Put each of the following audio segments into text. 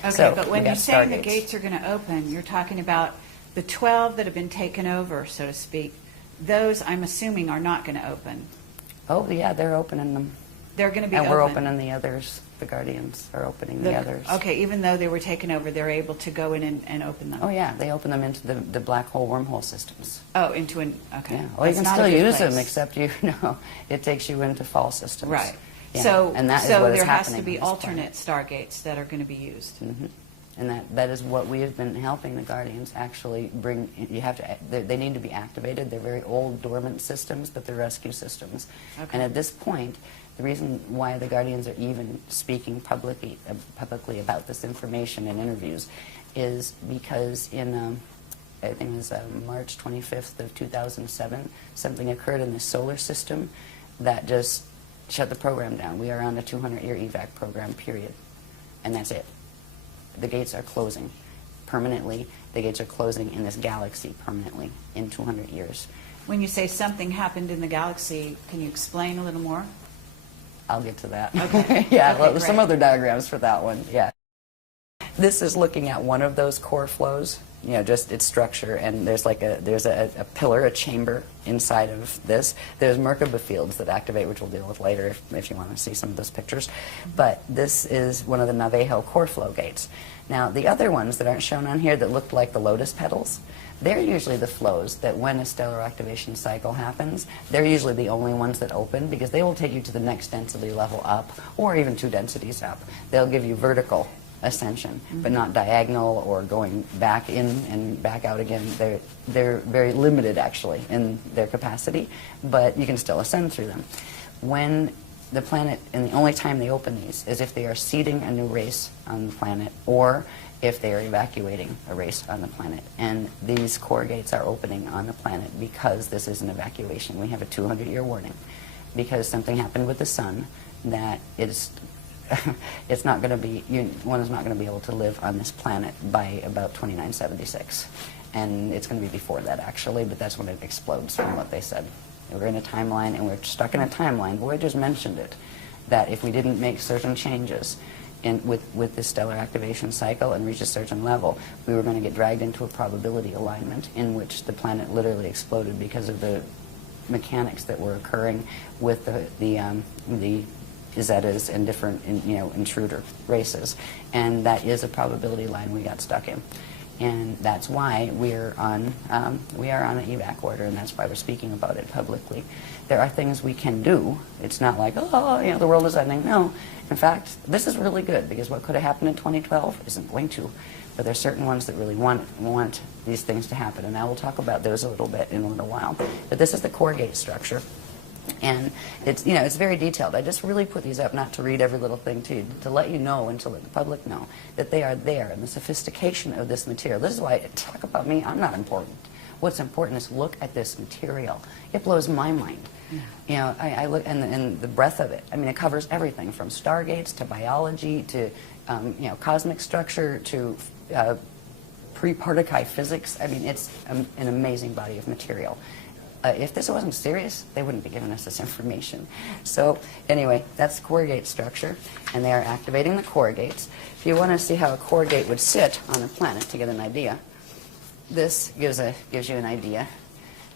Okay, So but when we you're got saying the stargates. gates are going to open, you're talking about the 12 that have been taken over, so to speak. Those, I'm assuming, are not going to open. Oh, yeah, they're opening them. They're going to be And open. we're opening the others. The Guardians are opening the others. Okay, even though they were taken over, they're able to go in and open them. Oh, yeah, they open them into the black hole wormhole systems. Oh, into an, okay. Yeah. Well, you That's can not a still good use them, place. except it takes you into fall systems. Right. Yeah. So, and that is so what is there has happening to be on this alternate stargates that are going to be used. planet. And that is what we have been helping the Guardians actually bring. You have to. They need to be activated. They're very old, dormant systems, but they're rescue systems. Okay. And at this point, the reason why the Guardians are even speaking publicly about this information in interviews is because in I think it was March 25th of 2007, something occurred in the solar system that just shut the program down. We are on a 200-year evac program, period. And that's it. The gates are closing permanently. The gates are closing in this galaxy permanently in 200 years. When you say something happened in the galaxy, can you explain a little more? I'll get to that. Okay. Yeah, Okay, well, there's some great. other diagrams for that one. Yeah. This is looking at one of those core flows, just its structure, and there's a pillar, a chamber inside of this. There's Merkaba fields that activate, which we'll deal with later if you want to see some of those pictures. But this is one of the Navajo core flow gates. Now, the other ones that aren't shown on here that look like the lotus petals, they're usually the flows that when a stellar activation cycle happens, they're usually the only ones that open because they will take you to the next density level up or even 2 densities up. They'll give you vertical ascension, but not diagonal or going back in and back out again. They're very limited actually in their capacity, but you can still ascend through them. When the planet, and the only time they open these is if they are seeding a new race on the planet or if they are evacuating a race on the planet. And these core gates are opening on the planet because this is an evacuation. We have a 200-year warning because something happened with the sun that is it's not going to be, one is not going to be able to live on this planet by about 2976. And it's going to be before that, actually, but that's when it explodes from what they said. We're in a timeline, and we're stuck in a timeline. Voyager's mentioned it, that if we didn't make certain changes with this stellar activation cycle and reach a certain level, we were going to get dragged into a probability alignment in which the planet literally exploded because of the mechanics that were occurring with the Zetas and different intruder races, and that is a probability line we got stuck in, and that's why we are on an evac order, and that's why we're speaking about it publicly. There are things we can do. It's not like the world is ending. No, in fact, this is really good because what could have happened in 2012 isn't going to. But there's certain ones that really want these things to happen, and I will talk about those a little bit in a little while. But this is the core gate structure. And it's it's very detailed. I just really put these up not to read every little thing to you, to let you know and to let the public know that they are there and the sophistication of this material. This is why talk about me, I'm not important. What's important is look at this material. It blows my mind. Yeah. I look and the breadth of it. I mean, it covers everything from stargates to biology to cosmic structure to pre-Particuli physics. I mean, it's an amazing body of material. If this wasn't serious, they wouldn't be giving us this information. So anyway, that's the core gate structure, and they are activating the core gates. If you want to see how a core gate would sit on a planet to get an idea, this gives you an idea.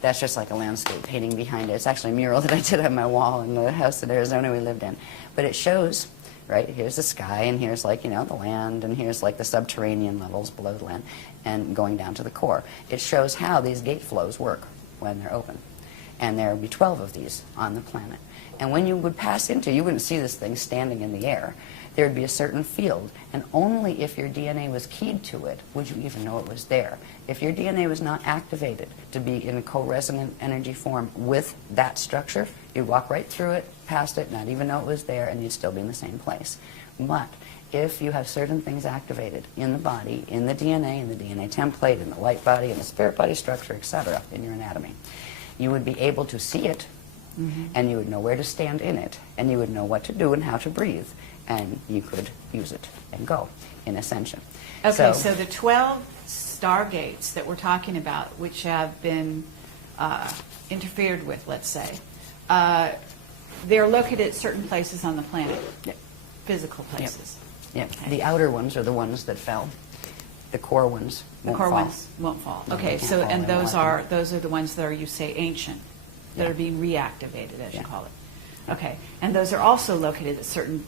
That's just like a landscape painting behind it. It's actually a mural that I did on my wall in the house in Arizona we lived in. But it shows, right, here's the sky, and here's like, the land, and here's like the subterranean levels below the land, and going down to the core. It shows how these gate flows work when they're open. And there would be 12 of these on the planet. And when you would pass into, you wouldn't see this thing standing in the air. There would be a certain field, and only if your DNA was keyed to it would you even know it was there. If your DNA was not activated to be in a co-resonant energy form with that structure, you'd walk right through it, past it, not even know it was there, and you'd still be in the same place. But if you have certain things activated in the body, in the DNA template, in the light body, in the spirit body structure, etc., in your anatomy, you would be able to see it, and you would know where to stand in it, and you would know what to do and how to breathe, and you could use it and go in Ascension. Okay, so the 12 stargates that we're talking about, which have been interfered with, let's say, they're located at certain places on the planet, Yep. physical places. Yeah, Okay. the outer ones are the ones that fell. The core ones The won't core fall. ones won't fall. No, Okay, they can't so, fall and in those electric. are the ones that are, you say, ancient, that Yeah. are being reactivated, as you Yeah. call it. Okay, and those are also located at certain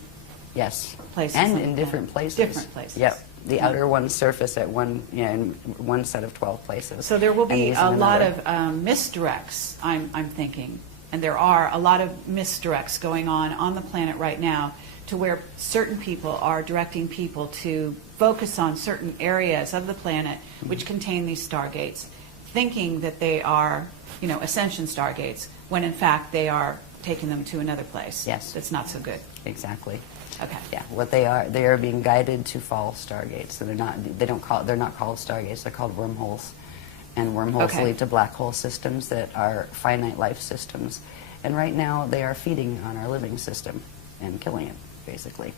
Yes. places And on in the different planet. places. Different places. Yep. The Mm. outer ones surface at in one set of 12 places. So there will and be these a in lot another. of misdirects, I'm thinking, and there are a lot of misdirects going on the planet right now, to where certain people are directing people to focus on certain areas of the planet which contain these stargates, thinking that they are, ascension stargates, when in fact they are taking them to another place. Yes. That's not so good. Exactly. Okay. Yeah, what they are being guided to fall stargates. So they're not called stargates. They're called wormholes, and wormholes Okay. lead to black hole systems that are finite life systems. And right now they are feeding on our living system and killing it, basically.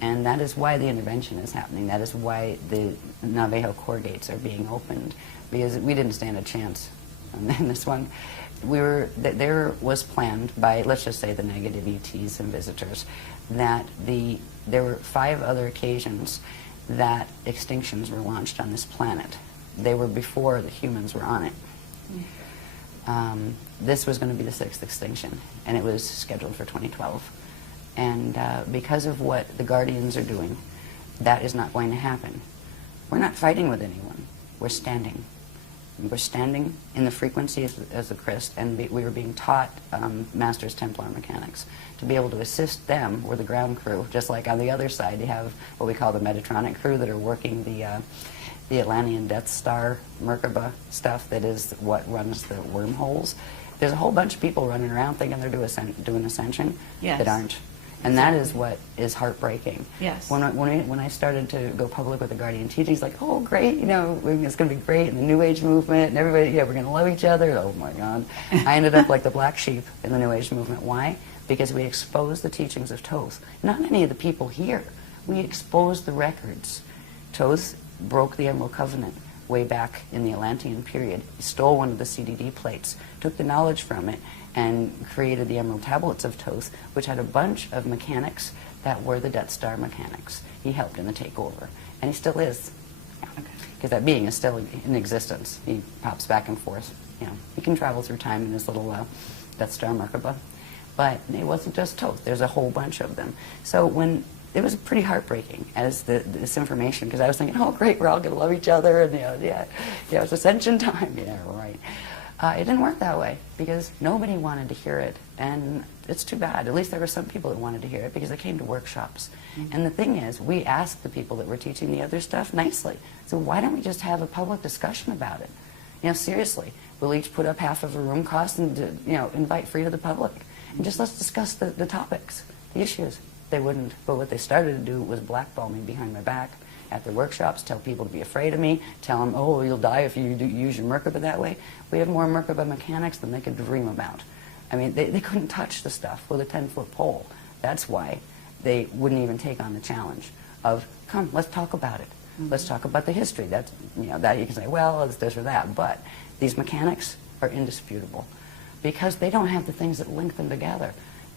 And that is why the intervention is happening. That is why the Navajo core gates are being opened, because we didn't stand a chance in this one. There was planned by, let's just say, the negative ETs and visitors, that there were 5 other occasions that extinctions were launched on this planet. They were before the humans were on it. This was going to be the 6th extinction, and it was scheduled for 2012. And because of what the Guardians are doing, that is not going to happen. We're not fighting with anyone. We're standing. We're standing in the frequency as the Christ, and we were being taught Masters Templar mechanics to be able to assist them. We're the ground crew, just like on the other side you have what we call the Metatronic crew that are working the Atlantean Death Star Merkaba stuff that is what runs the wormholes. There's a whole bunch of people running around thinking they're doing Ascension Yes. that aren't. And that is what is heartbreaking. Yes. When I started to go public with the Guardian teachings, like, oh, great, it's going to be great, and the New Age movement, and everybody, we're going to love each other. Oh, my God. I ended up like the black sheep in the New Age movement. Why? Because we exposed the teachings of Thoth. Not any of the people here. We exposed the records. Thoth broke the Emerald Covenant way back in the Atlantean period. He stole one of the CDD plates, took the knowledge from it, and created the Emerald Tablets of Thoth, which had a bunch of mechanics that were the Death Star mechanics. He helped in the takeover, and he still is, because that being is still in existence. He pops back and forth. He can travel through time in his little Death Star Merkaba. But it wasn't just Thoth. There's a whole bunch of them. So when it was pretty heartbreaking as this information, because I was thinking, oh, great, we're all going to love each other, and it's Ascension time. Yeah, right. It didn't work that way, because nobody wanted to hear it, and it's too bad. At least there were some people that wanted to hear it, because they came to workshops. Mm-hmm. And the thing is, we asked the people that were teaching the other stuff nicely. So why don't we just have a public discussion about it? Seriously, we'll each put up half of a room cost and invite free to the public, and just let's discuss the topics, the issues. They wouldn't, but what they started to do was blackball me behind my back at their workshops, tell people to be afraid of me, tell them, oh, you'll die if you use your Merkaba that way. We have more Merkaba mechanics than they could dream about. I mean, they couldn't touch the stuff with a 10-foot pole. That's why they wouldn't even take on the challenge of, come, let's talk about it. Mm-hmm. Let's talk about the history. That's, that you can say, well, it's this or that. But these mechanics are indisputable, because they don't have the things that link them together.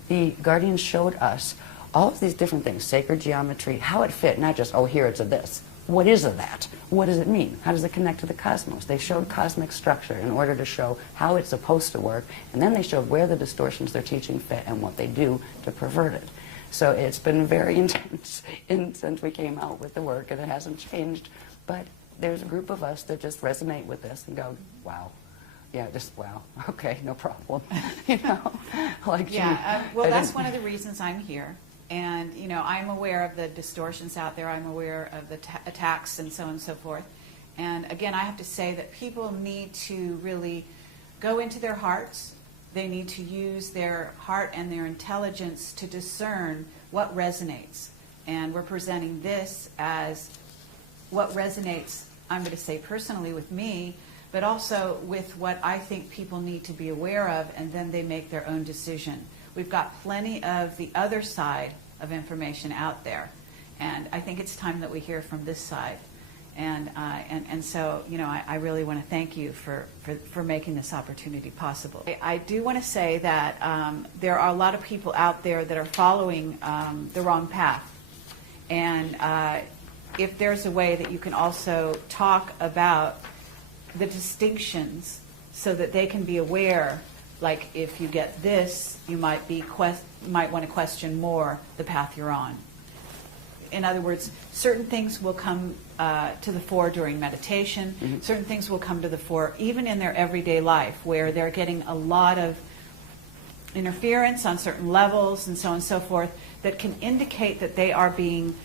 The Guardians showed us all of these different things, sacred geometry, how it fit, not just, oh, here it's a this. What is a that? What does it mean? How does it connect to the cosmos? They showed cosmic structure in order to show how it's supposed to work, and then they showed where the distortions they're teaching fit and what they do to pervert it. So it's been very intense since we came out with the work, and it hasn't changed. But there's a group of us that just resonate with this and go, wow. Yeah, just wow. Okay, no problem. Like, well, that's one of the reasons I'm here. And, I'm aware of the distortions out there. I'm aware of the attacks and so on and so forth. And again, I have to say that people need to really go into their hearts. They need to use their heart and their intelligence to discern what resonates. And we're presenting this as what resonates, I'm going to say personally with me, but also with what I think people need to be aware of, and then they make their own decision. We've got plenty of the other side of information out there, and I think it's time that we hear from this side. And so, I really want to thank you for making this opportunity possible. I do want to say that there are a lot of people out there that are following the wrong path. And if there's a way that you can also talk about the distinctions so that they can be aware, like if you get this, you might want to question more the path you're on. In other words, certain things will come to the fore during meditation. Certain things will come to the fore even in their everyday life, where they're getting a lot of interference on certain levels and so on and so forth that can indicate that they are being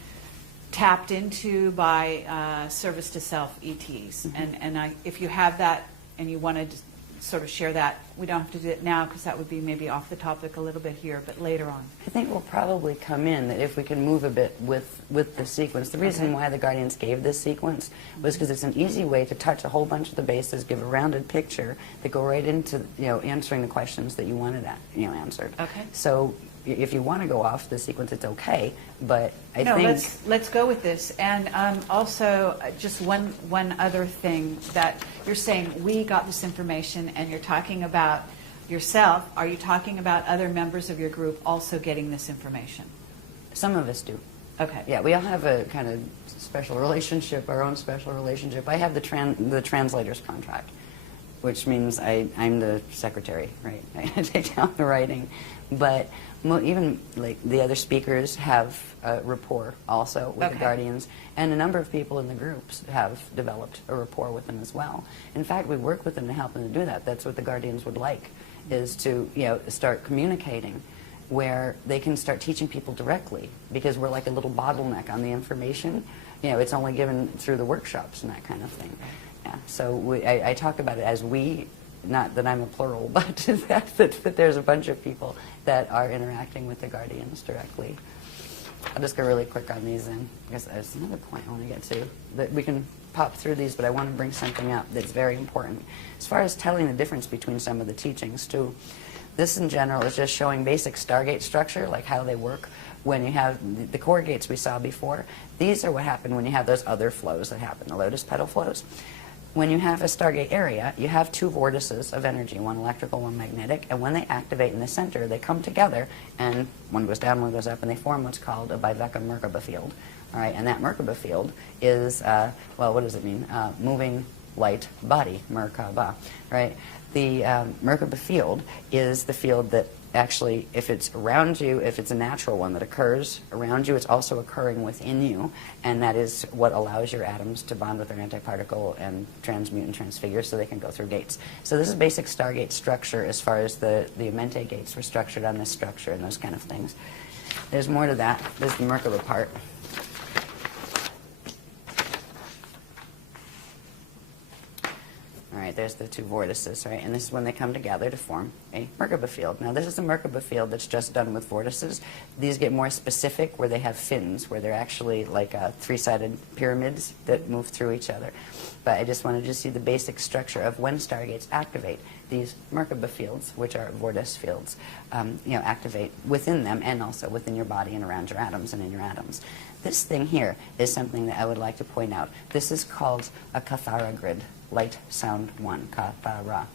tapped into by service to self ETs. And if you have that and you want to sort of share that, we don't have to do it now because that would be maybe off the topic a little bit here, but later on. I think we'll probably come in that if we can move a bit with the sequence. The reason why the Guardians gave this sequence was because it's an easy way to touch a whole bunch of the bases, give a rounded picture that go right into answering the questions that you wanted answered. Okay. So if you want to go off the sequence, it's okay, but I think... No, let's go with this. And also, just one other thing that you're saying, we got this information, and you're talking about yourself. Are you talking about other members of your group also getting this information? Some of us do. Okay. Yeah, we all have a kind of special relationship, our own special relationship. I have the translator's contract, which means I'm the secretary, right? I take down the writing. But even like the other speakers have a rapport also with the Guardians, and a number of people in the groups have developed a rapport with them as well. In fact, we work with them to help them to do that. That's what the Guardians would like, is to start communicating where they can start teaching people directly, because we're like a little bottleneck on the information. It's only given through the workshops and that kind of thing. Yeah. So I talk about it as we. Not that I'm a plural, but that there's a bunch of people that are interacting with the Guardians directly. I'll just go really quick on these then, because there's another point I want to get to. That we can pop through these, but I want to bring something up that's very important. As far as telling the difference between some of the teachings, too, this in general is just showing basic Stargate structure, like how they work. When you have the core gates we saw before, these are what happen when you have those other flows that happen, the lotus petal flows. When you have a Stargate area, you have two vortices of energy, one electrical, one magnetic, and when they activate in the center, they come together, and one goes down, one goes up, and they form what's called a Biveka Merkaba field. All right, and that Merkaba field is, well, what does it mean? Moving light body, Merkaba, right? The Merkaba field is the field that actually, if it's around you, if it's a natural one that occurs around you, it's also occurring within you, and that is what allows your atoms to bond with their antiparticle and transmute and transfigure so they can go through gates. So this is basic Stargate structure as far as the Amente gates were structured on this structure and those kind of things. There's more to that. There's the Merkaba part. All right, there's the two vortices, right? And this is when they come together to form a Merkaba field. Now, this is a Merkaba field that's just done with vortices. These get more specific where they have fins, where they're actually like three-sided pyramids that move through each other. But I just wanted to see the basic structure of when Stargates activate. These Merkaba fields, which are vortice fields, activate within them and also within your body and around your atoms and in your atoms. This thing here is something that I would like to point out. This is called a Kathara grid. Light, sound, one, Kathara.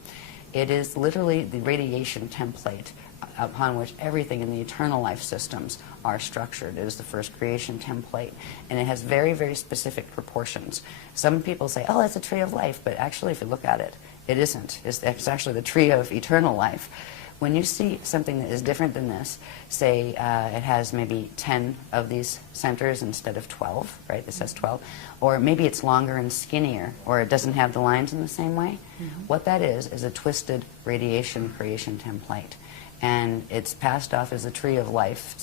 It is literally the radiation template upon which everything in the eternal life systems are structured. It is the first creation template, and it has very, very specific proportions. Some people say, oh, that's a tree of life, but actually, if you look at it, it isn't. It's actually the tree of eternal life. When you see something that is different than this, say it has maybe 10 of these centers instead of 12, right? This has 12. Or maybe it's longer and skinnier, or it doesn't have the lines in the same way. What that is a twisted radiation creation template. And it's passed off as a tree of life.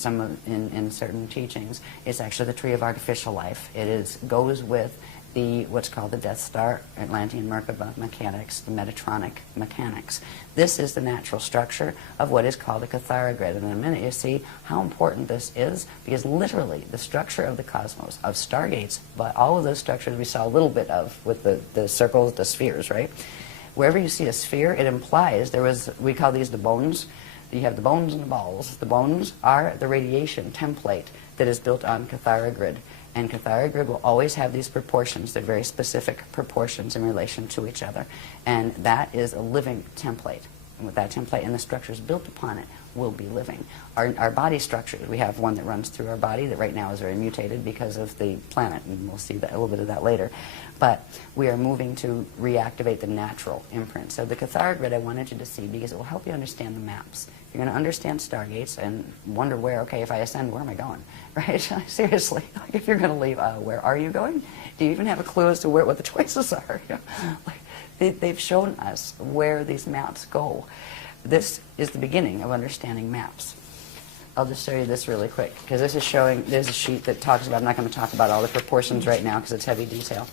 In certain teachings, it's actually the tree of artificial life. It goes with what's called the Death Star, Atlantean Merkaba mechanics, the Metatronic mechanics. This is the natural structure of what is called a Kathara grid. And in a minute you see how important this is, because literally the structure of the cosmos, of stargates, but all of those structures we saw a little bit of with the circles, the spheres, right? Wherever you see a sphere, it implies we call these the bones. You have the bones and the balls. The bones are the radiation template that is built on Kathara grid. And Kathara grid will always have these proportions. They're very specific proportions in relation to each other. And that is a living template. And with that template and the structures built upon it will be living. Our body structure, we have one that runs through our body that right now is very mutated because of the planet, and we'll see that, a little bit of that later. But we are moving to reactivate the natural imprint. So the Cathara grid I wanted you to see because it will help you understand the maps. You're going to understand stargates and wonder where, okay, if I ascend, where am I going? Right? Seriously, like if you're going to leave, where are you going? Do you even have a clue as to what the choices are? You know? Like, they've shown us where these maps go. This is the beginning of understanding maps. I'll just show you this really quick, because this is showing, there's a sheet that talks about, I'm not going to talk about all the proportions right now because it's heavy detail,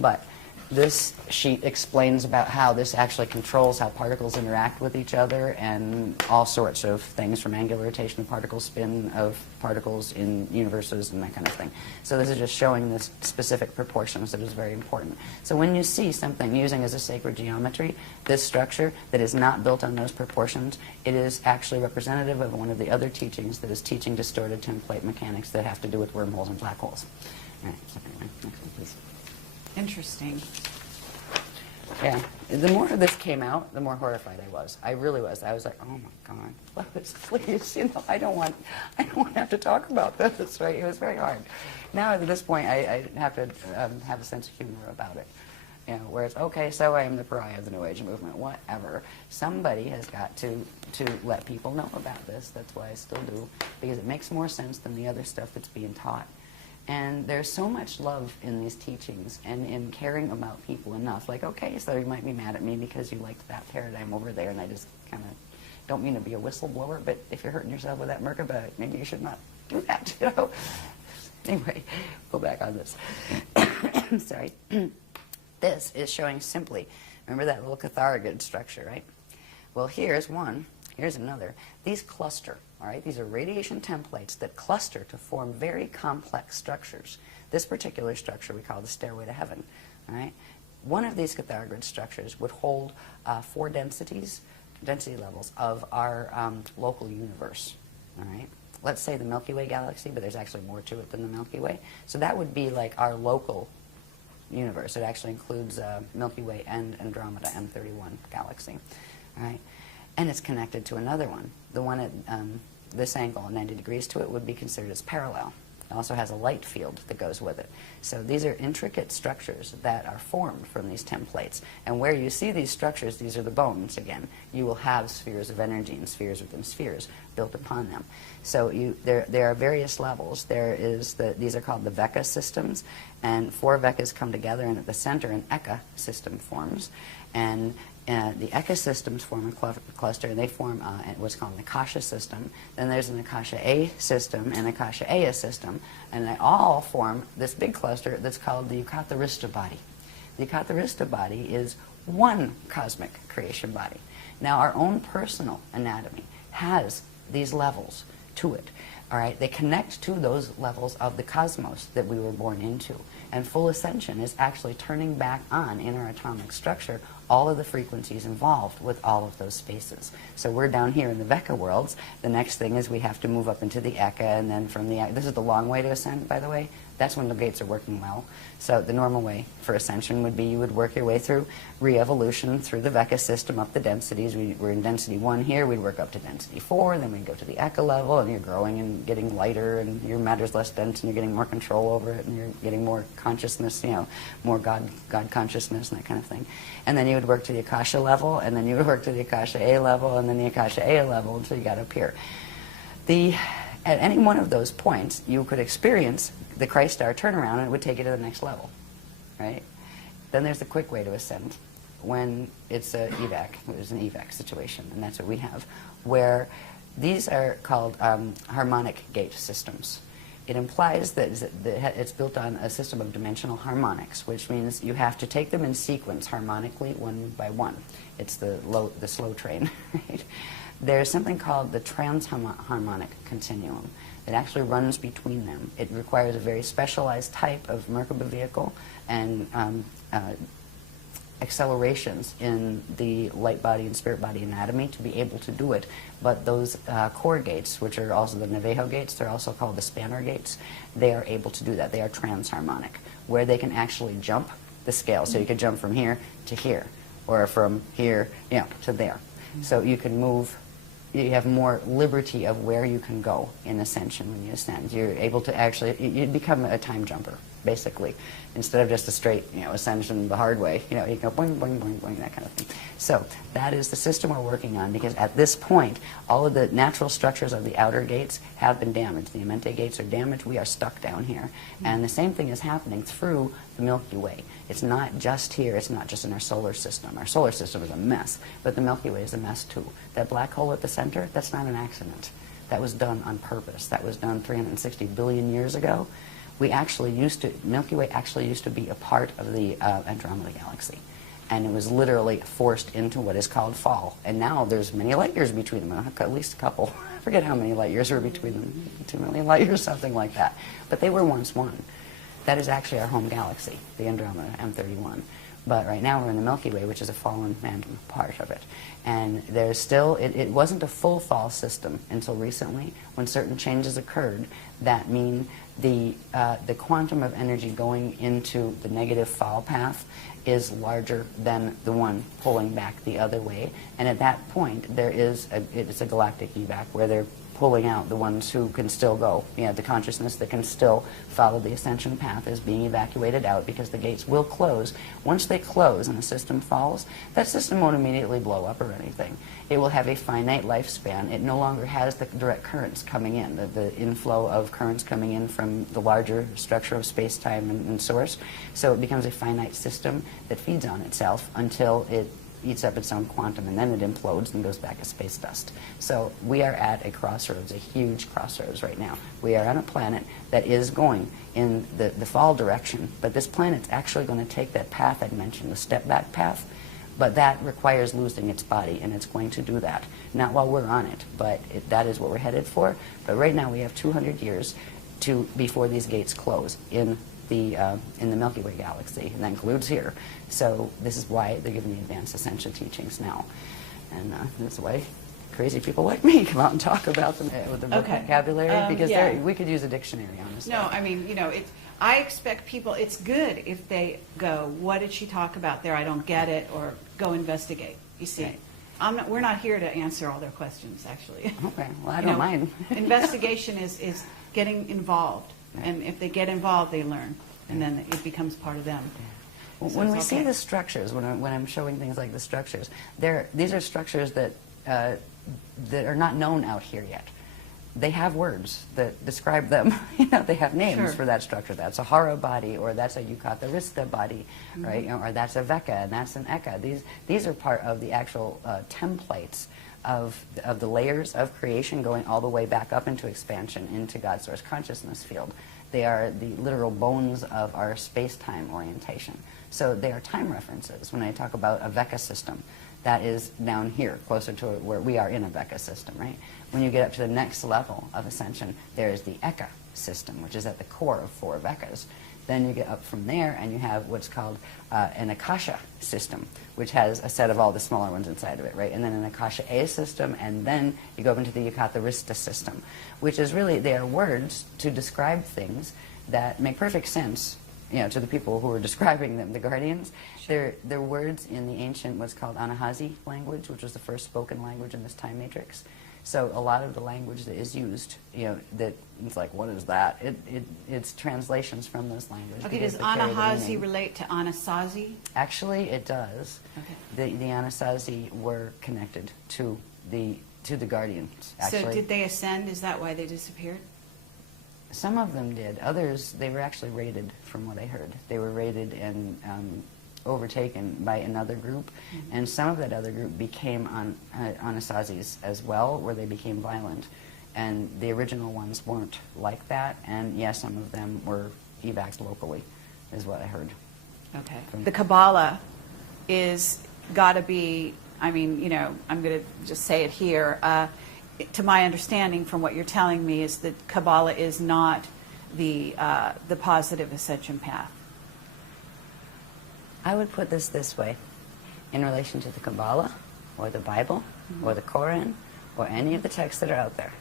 but this sheet explains about how this actually controls how particles interact with each other and all sorts of things, from angular rotation to particle spin of particles in universes and that kind of thing. So this is just showing this specific proportions that is very important. So when you see something using as a sacred geometry, this structure that is not built on those proportions, it is actually representative of one of the other teachings that is teaching distorted template mechanics that have to do with wormholes and black holes. All right, so anyway, next one, please. Interesting. Yeah. The more this came out, the more horrified I was. I really was. I was like, oh my God, please, you know, I don't want to have to talk about this, right? It was very hard. Now at this point, I have to have a sense of humor about it. You know, where it's, okay, so I am the pariah of the New Age movement, whatever. Somebody has got to let people know about this. That's why I still do, because it makes more sense than the other stuff that's being taught. And there's so much love in these teachings and in caring about people enough. Like, okay, so you might be mad at me because you liked that paradigm over there, and I just kind of don't mean to be a whistleblower, but if you're hurting yourself with that Merkaba, maybe you should not do that, you know? Anyway, go back on this. Sorry. This is showing simply, remember that little Cathara grid structure, right? Well, here's one. Here's another. These cluster, all right? These are radiation templates that cluster to form very complex structures. This particular structure we call the Stairway to Heaven, all right? One of these Cathara grid structures would hold 4 density levels of our local universe, all right? Let's say the Milky Way galaxy, but there's actually more to it than the Milky Way. So that would be like our local universe. It actually includes Milky Way and Andromeda M31 galaxy, all right? And it's connected to another one. The one at this angle, 90 degrees to it, would be considered as parallel. It also has a light field that goes with it. So these are intricate structures that are formed from these templates. And where you see these structures, these are the bones again. You will have spheres of energy and spheres within spheres built upon them. So there are various levels. These are called the Veka systems, and 4 Vekas come together, and at the center an Eka system forms. And the Eka systems form a cluster, and they form what's called an Akasha system. Then there's an Akasha A system and Akasha Aya system, and they all form this big cluster that's called the Yukatharista body. The Yukatharista body is one cosmic creation body. Now, our own personal anatomy has these levels to it. All right, they connect to those levels of the cosmos that we were born into. And full ascension is actually turning back on in our atomic structure all of the frequencies involved with all of those spaces. So we're down here in the Veka worlds. The next thing is we have to move up into the Eka, and then from the Eka, this is the long way to ascend, by the way. That's when the gates are working well. So the normal way for ascension would be you would work your way through re-evolution through the Veka system up the densities. We're in density 1 here. We'd work up to density 4. Then we'd go to the Eka level, and you're growing and getting lighter, and your matter's less dense, and you're getting more control over it, and you're getting more consciousness, you know, more God consciousness and that kind of thing. And then you would work to the Akasha level, and then you would work to the Akasha A level, and then the Akasha A level until you got up here. At any one of those points, you could experience the Christ star turnaround, and it would take you to the next level, right? Then there's the quick way to ascend, when it's an evac situation, and that's what we have, where these are called harmonic gate systems. It implies that it's built on a system of dimensional harmonics, which means you have to take them in sequence harmonically, one by one. It's the slow train, right? There's something called the transharmonic continuum that actually runs between them. It requires a very specialized type of Merkaba vehicle and accelerations in the light body and spirit body anatomy to be able to do it. But those core gates, which are also the Navajo gates, they're also called the spanner gates, they are able to do that. They are transharmonic, where they can actually jump the scale. So you could jump from here to here, or from here, you know, to there. So you can move you have more liberty of where you can go in Ascension when you ascend. You're able to actually, you become a time jumper, basically. Instead of just a straight, ascension the hard way, you go boing, boing, boing, boing, that kind of thing. So that is the system we're working on, because at this point, all of the natural structures of the outer gates have been damaged. The Amenti gates are damaged. We are stuck down here. And the same thing is happening through the Milky Way. It's not just here. It's not just in our solar system. Our solar system is a mess, but the Milky Way is a mess too. That black hole at the center, that's not an accident. That was done on purpose. That was done 360 billion years ago. Milky Way actually used to be a part of the Andromeda galaxy. And it was literally forced into what is called fall. And now there's many light years between them, at least a couple. I forget how many light years were between them, 2 million light years, something like that. But they were once one. That is actually our home galaxy, the Andromeda M31. But right now we're in the Milky Way, which is a fallen phantom part of it. And there's still, it wasn't a full fall system until recently, when certain changes occurred that mean the quantum of energy going into the negative fall path is larger than the one pulling back the other way. And at that point, it's a galactic evac where they're pulling out the ones who can still go. The consciousness that can still follow the ascension path is being evacuated out, because the gates will close. Once they close and the system falls, that system won't immediately blow up or anything. It will have a finite lifespan. It no longer has the direct currents coming in, the inflow of currents coming in from the larger structure of space-time and source. So it becomes a finite system that feeds on itself until it eats up its own quantum, and then it implodes and goes back as space dust. So we are at a crossroads, a huge crossroads right now. We are on a planet that is going in the fall direction, but this planet's actually going to take that path I mentioned, the step-back path, but that requires losing its body, and it's going to do that. Not while we're on it, but that is what we're headed for. But right now we have 200 years before these gates close in the Milky Way galaxy, and that includes here. So this is why they're giving the advanced ascension teachings now, and this is why crazy people like me come out and talk about them with the vocabulary, because we could use a dictionary on this. No, I mean, I expect people, it's good if they go, what did she talk about there? I don't get it, or go investigate. You see, right. We're not here to answer all their questions, actually. Okay, well, I don't mind. Investigation is getting involved. And if they get involved, they learn, and then it becomes part of them. Well, so when we see the structures, when I'm showing things like the structures, these are structures that are not known out here yet. They have words that describe them. They have names for that structure. That's a Hara body, or that's a Yucatharista body, right? Or that's a Veka, and that's an Eka. These are part of the actual templates of the layers of creation, going all the way back up into expansion into God's source consciousness field. They are the literal bones of our space-time orientation. So they are time references. When I talk about a Veka system, that is down here, closer to where we are in a Veka system, right? When you get up to the next level of ascension, there is the Eka system, which is at the core of 4 Vekas. Then you get up from there, and you have what's called an Akasha system, which has a set of all the smaller ones inside of it, right? And then an Akasha A system, and then you go into the Yucatharista system, which is really, they are words to describe things that make perfect sense, to the people who are describing them, the guardians. They're words in the ancient, what's called Anahazi language, which was the first spoken language in this time matrix. So a lot of the language that is used, that it's like, what is that? It's translations from those languages. Okay, does Anahazi relate to Anasazi? Actually, it does. Okay. The Anasazi were connected to the guardians. Actually. So did they ascend? Is that why they disappeared? Some of them did. Others, they were actually raided, from what I heard. They were raided and overtaken by another group, and some of that other group became Anasazis as well, where they became violent. And the original ones weren't like that, and yes, some of them were evacs locally, is what I heard. Okay. The Kabbalah is got to be, I'm going to just say it here, to my understanding from what you're telling me, is that Kabbalah is not the positive ascension path. I would put this way, in relation to the Kabbalah, or the Bible, or the Quran, or any of the texts that are out there.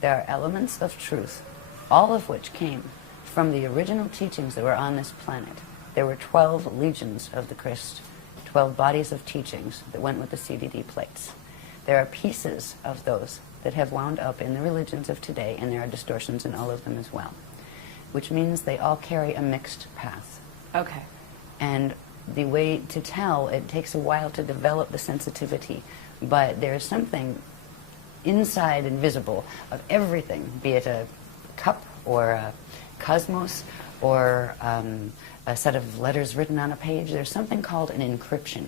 There are elements of truth, all of which came from the original teachings that were on this planet. There were 12 legions of the Christ, 12 bodies of teachings that went with the CDD plates. There are pieces of those that have wound up in the religions of today, and there are distortions in all of them as well, which means they all carry a mixed path. Okay. And the way to tell, it takes a while to develop the sensitivity, but there's something inside and visible of everything, be it a cup or a cosmos or a set of letters written on a page. There's something called an encryption.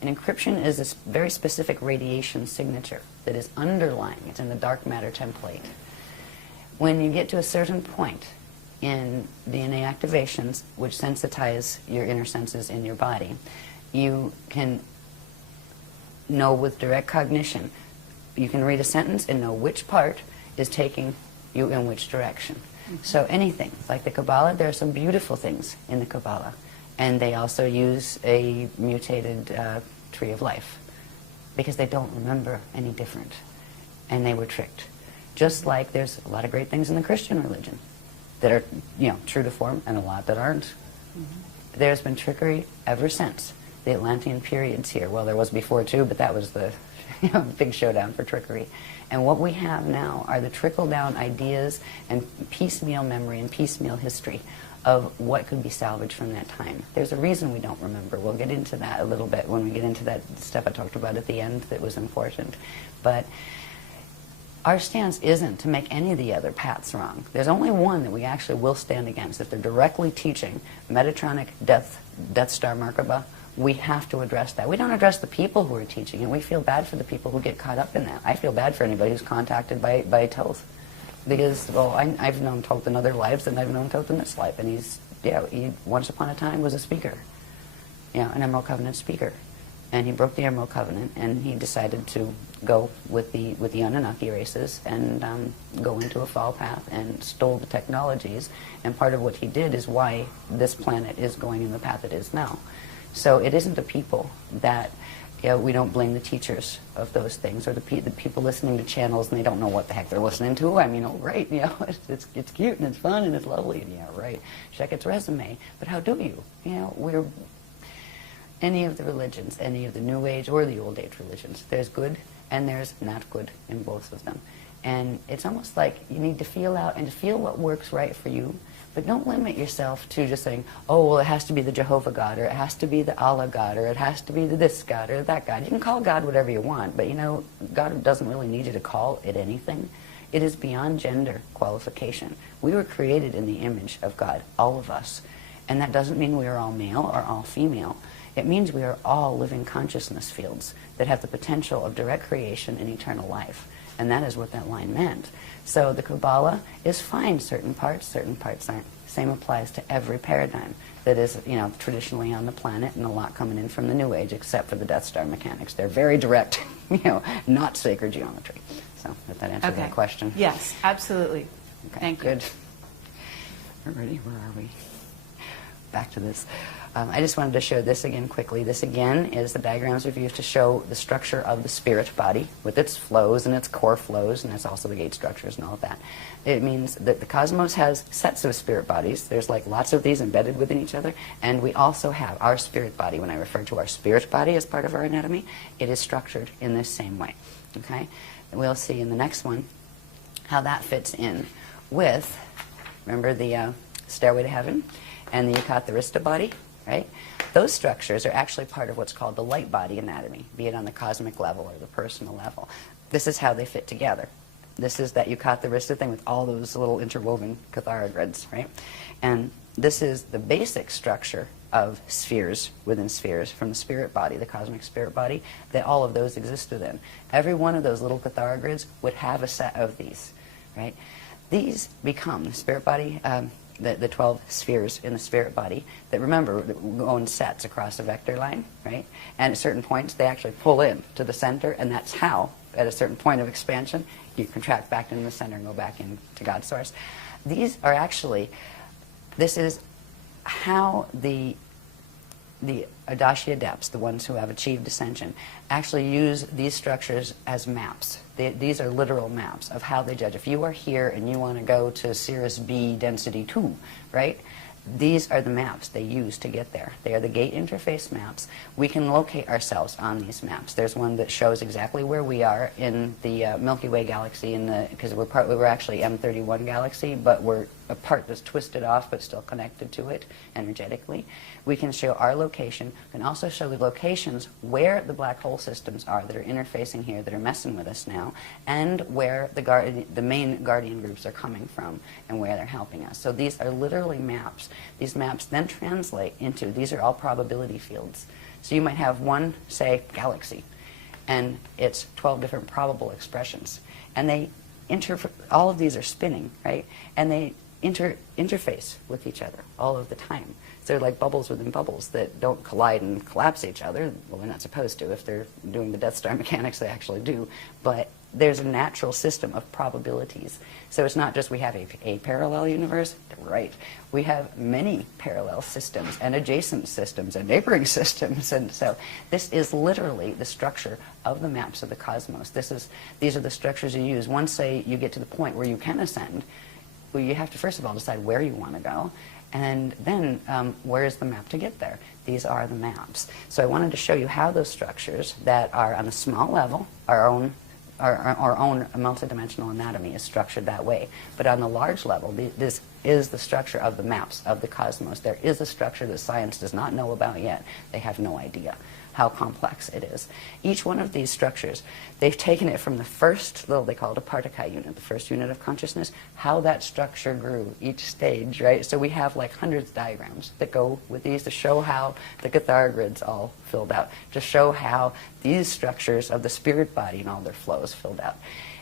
An encryption is this very specific radiation signature that is underlying. It's in the dark matter template. When you get to a certain point in DNA activations, which sensitize your inner senses in your body, you can know with direct cognition. You can read a sentence and know which part is taking you in which direction. So anything, like the Kabbalah, there are some beautiful things in the Kabbalah. And they also use a mutated tree of life because they don't remember any different. And they were tricked. Just like there's a lot of great things in the Christian religion that are, true to form, and a lot that aren't. There's been trickery ever since the Atlantean periods here. Well, there was before too, but that was the big showdown for trickery. And what we have now are the trickle-down ideas and piecemeal memory and piecemeal history of what could be salvaged from that time. There's a reason we don't remember. We'll get into that a little bit when we get into that stuff I talked about at the end that was important. But our stance isn't to make any of the other paths wrong. There's only one that we actually will stand against. If they're directly teaching Metatronic Death Star Merkaba, we have to address that. We don't address the people who are teaching it. We feel bad for the people who get caught up in that. I feel bad for anybody who's contacted by Toth. Because, well, I've known Toth in other lives, and I've known Toth in this life. And he once upon a time was a speaker, an Emerald Covenant speaker. And he broke the Emerald Covenant, and he decided to go with the Anunnaki races and go into a fall path and stole the technologies. And part of what he did is why this planet is going in the path it is now. So it isn't the people that, we don't blame the teachers of those things, or the people listening to channels and they don't know what the heck they're listening to. I mean, oh, great, it's cute and it's fun and it's lovely, and right, check its resume. But how do you? We're any of the religions, any of the New Age or the Old Age religions, there's good and there's not good in both of them. And it's almost like you need to feel out and to feel what works right for you. But don't limit yourself to just saying, oh, well, it has to be the Jehovah God, or it has to be the Allah God, or it has to be the this God or that God. You can call God whatever you want, but God doesn't really need you to call it anything. It is beyond gender qualification. We were created in the image of God, all of us. And that doesn't mean we are all male or all female. It means we are all living consciousness fields that have the potential of direct creation and eternal life. And that is what that line meant. So the Kabbalah is fine, certain parts aren't. Same applies to every paradigm that is, traditionally on the planet, and a lot coming in from the New Age, except for the Death Star mechanics. They're very direct, not sacred geometry. So, if that answers that question. Yes, absolutely. Okay, Thank you. good. Alrighty, where are we? Back to this. I just wanted to show this again quickly. This again is the diagrams we've used to show the structure of the spirit body with its flows and its core flows, and it's also the gate structures and all of that. It means that the cosmos has sets of spirit bodies. There's like lots of these embedded within each other, and we also have our spirit body. When I refer to our spirit body as part of our anatomy, it is structured in this same way. Okay? And we'll see in the next one how that fits in with, remember the Stairway to Heaven and the Yukatharista body? Right? Those structures are actually part of what's called the light body anatomy, be it on the cosmic level or the personal level. This is how they fit together. This is that Yukatharista thing with all those little interwoven Cathara grids, right? And this is the basic structure of spheres within spheres from the spirit body, the cosmic spirit body, that all of those exist within. Every one of those little Cathara grids would have a set of these, right? These become the spirit body, the 12 spheres in the spirit body that, remember, go in sets across a vector line, right? And at certain points, they actually pull in to the center, and that's how, at a certain point of expansion, you contract back into the center and go back into God's source. These are actually, this is how the Adashya Adepts, the ones who have achieved ascension, actually use these structures as maps. These are literal maps of how they judge. If you are here and you want to go to Cirrus B density 2, right, these are the maps they use to get there. They are the gate interface maps. We can locate ourselves on these maps. There's one that shows exactly where we are in the Milky Way galaxy, because we're actually M31 galaxy, but we're a part that's twisted off but still connected to it energetically. We can show our location. We can also show the locations where the black hole systems are that are interfacing here, that are messing with us now, and where the main guardian groups are coming from and where they're helping us. So these are literally maps. These maps then translate into, these are all probability fields. So you might have one, say, galaxy, and it's 12 different probable expressions. And they all of these are spinning, right? And they interface with each other all of the time. So they're like bubbles within bubbles that don't collide and collapse each other. Well, they're not supposed to. If they're doing the Death Star mechanics, they actually do. But there's a natural system of probabilities. So it's not just we have a parallel universe, right? We have many parallel systems and adjacent systems and neighboring systems. And so this is literally the structure of the maps of the cosmos. These are the structures you use. Once, say, you get to the point where you can ascend, well, you have to first of all decide where you want to go, and then where is the map to get there. These are the maps. So I wanted to show you how those structures that are on a small level, our own multidimensional anatomy is structured that way. But on the large level, this is the structure of the maps of the cosmos. There is a structure that science does not know about yet. They have no idea how complex it is. Each one of these structures, they've taken it from the first, they call it a Partakai unit, the first unit of consciousness, how that structure grew, each stage, right? So we have like hundreds of diagrams that go with these to show how the Cathara grid's all filled out, to show how these structures of the spirit body and all their flows filled out.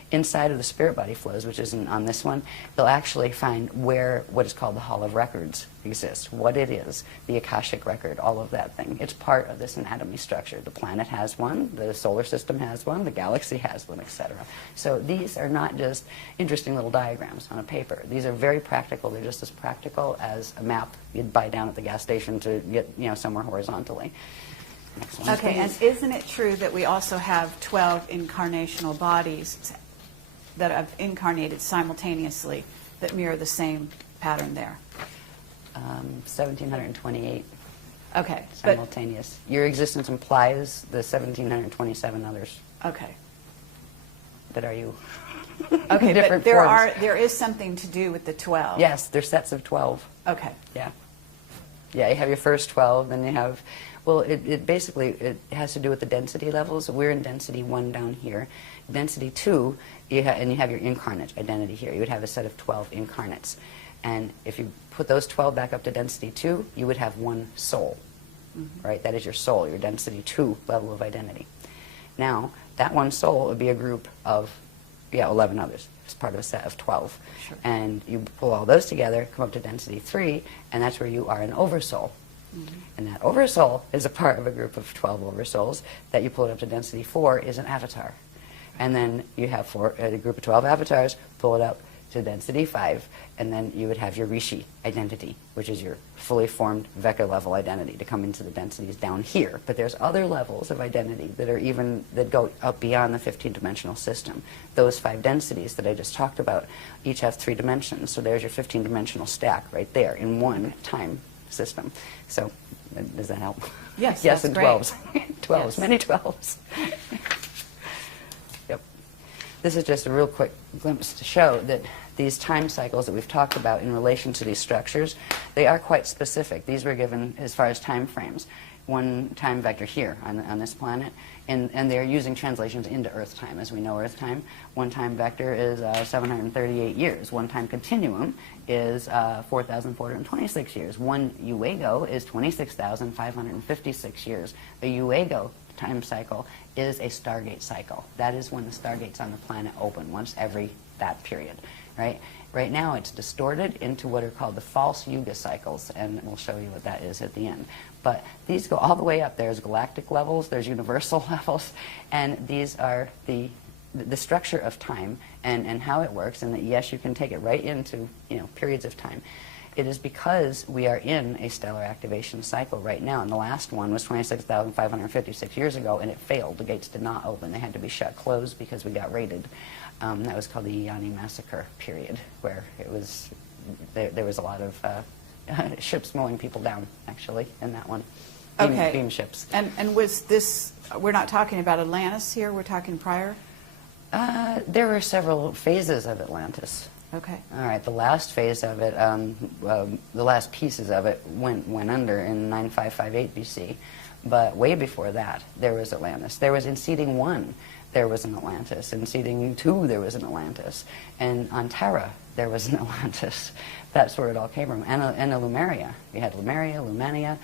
Inside of the spirit body flows, which isn't on this one, they'll actually find where what is called the Hall of Records exists, what it is, the Akashic record, all of that thing. It's part of this anatomy structure. The planet has one, the solar system has one, the galaxy has one, etc. So these are not just interesting little diagrams on a paper. These are very practical. They're just as practical as a map you'd buy down at the gas station to get somewhere horizontally. Next one, Okay, please. and isn't it true that we also have 12 incarnational bodies that have incarnated simultaneously that mirror the same pattern there? 1,728 Okay, simultaneous. Your existence implies the 1,727 others okay. that are you. Okay, Different but forms. there is something to do with the 12. Yes, they're sets of 12. Okay. Yeah. Yeah, you have your first 12, then you have, well, it basically, it has to do with the density levels. We're in density 1 down here. Density 2, and you have your incarnate identity here. You would have a set of 12 incarnates. And if you put those 12 back up to density 2, you would have one soul, right? That is your soul, your density 2 level of identity. Now, that one soul would be a group of, 11 others. It's part of a set of 12. Sure. And you pull all those together, come up to density 3, and that's where you are an oversoul. And that oversoul is a part of a group of 12 oversouls. That you pull it up to density 4 is an avatar. And then you have a group of 12 avatars, pull it up to density 5, and then you would have your Rishi identity, which is your fully formed Vecca level identity to come into the densities down here. But there's other levels of identity that go up beyond the 15-dimensional system. Those 5 densities that I just talked about each have 3 dimensions. So there's your 15-dimensional stack right there in one time system. So does that help? Yes, Yes, that's and great. 12s. 12s, Yes. many 12s. Yep. This is just a real quick glimpse to show that these time cycles that we've talked about in relation to these structures, they are quite specific. These were given as far as time frames. One time vector here on this planet, and they're using translations into Earth time. As we know Earth time, one time vector is 738 years. One time continuum is 4,426 years. One Uego is 26,556 years. A Uego time cycle is a Stargate cycle. That is when the stargates on the planet open, once every that period, right? Right now it's distorted into what are called the false Yuga cycles, and we'll show you what that is at the end. But these go all the way up. There's galactic levels, there's universal levels, and these are the structure of time and how it works, and that yes, you can take it right into periods of time. It is because we are in a stellar activation cycle right now, and the last one was 26,556 years ago, and it failed. The gates did not open. They had to be shut closed because we got raided. That was called the Yanni Massacre period, where it was there was a lot of ships mowing people down, actually, in that one. Okay. Beam ships. And was this, we're not talking about Atlantis here, we're talking prior? There were several phases of Atlantis. Okay. All right, the last phase of it, the last pieces of it went under in 9558 BC. But way before that, there was Atlantis. There was in seeding 1, there was an Atlantis. In seeding 2, there was an Atlantis. And on Terra, there was an Atlantis. That's where it all came from. And a Lemuria. You had Lemuria, Lumania.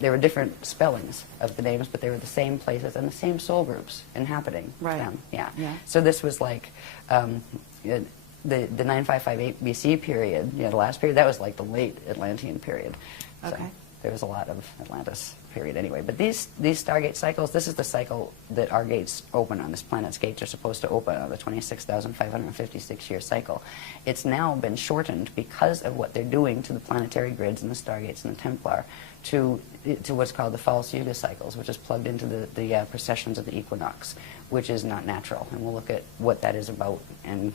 There were different spellings of the names, but they were the same places and the same soul groups inhabiting them. Yeah. So this was like the 9558 BC period, the last period, that was like the late Atlantean period. So Okay. there was a lot of Atlantis period anyway. But these Stargate cycles, this is the cycle that our gates open on. This planet's gates are supposed to open on the 26,556-year cycle. It's now been shortened because of what they're doing to the planetary grids and the Stargates and the Templar to what's called the false Yuga cycles, which is plugged into the precessions of the equinox, which is not natural. And we'll look at what that is about and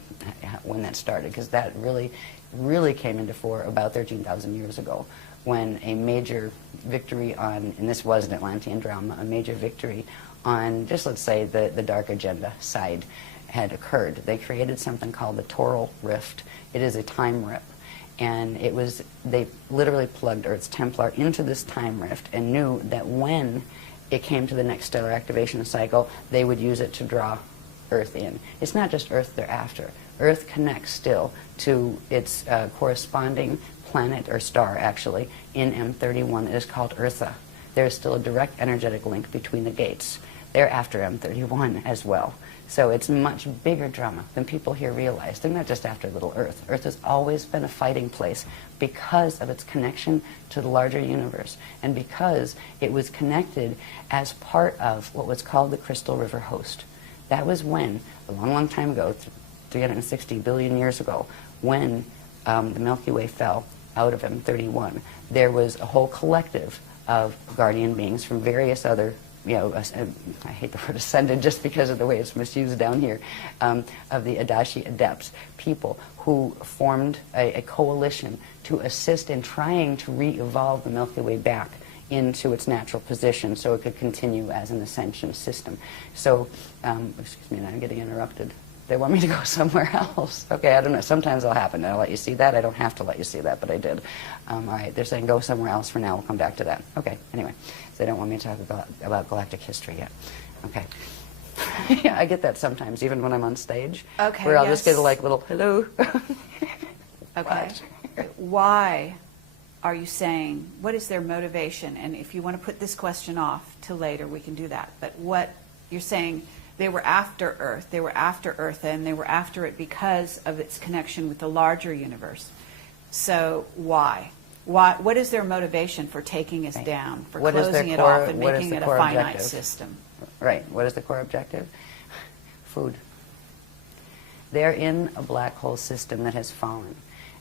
when that started, because that really came into fore about 13,000 years ago, when a major victory on, and this was an Atlantean drama, a major victory on just, let's say, the dark agenda side had occurred. They created something called the Toral Rift. It is a time rip. And they literally plugged Earth's Templar into this time rift and knew that when it came to the next stellar activation cycle, they would use it to draw Earth in. It's not just Earth they're after. Earth connects still to its corresponding planet, or star actually, in M31 that is called Eartha. There is still a direct energetic link between the gates. They're after M31 as well. So it's much bigger drama than people here realize. They're not just after little Earth. Earth has always been a fighting place because of its connection to the larger universe, and because it was connected as part of what was called the Crystal River Host. That was when, a long, long time ago, 360 billion years ago, when the Milky Way fell out of M31, there was a whole collective of guardian beings from various other, I hate the word ascended just because of the way it's misused down here, of the Adashi Adepts, people who formed a coalition to assist in trying to re-evolve the Milky Way back into its natural position so it could continue as an ascension system. So, excuse me, I'm getting interrupted. They want me to go somewhere else. Okay, I don't know. Sometimes it'll happen. I'll let you see that. I don't have to let you see that, but I did. All right, they're saying go somewhere else for now. We'll come back to that. Okay, anyway. So they don't want me to talk about galactic history yet. Okay. Yeah, I get that sometimes, even when I'm on stage. Okay, where I'll just get a little, hello. Okay. Why are you saying, what is their motivation? And if you want to put this question off till later, we can do that. But what you're saying, they were after Earth, they were after Eartha, and they were after it because of its connection with the larger universe. So why? What is their motivation for taking us down, for closing it off and making it a finite system? Right. What is the core objective? Food. They're in a black hole system that has fallen.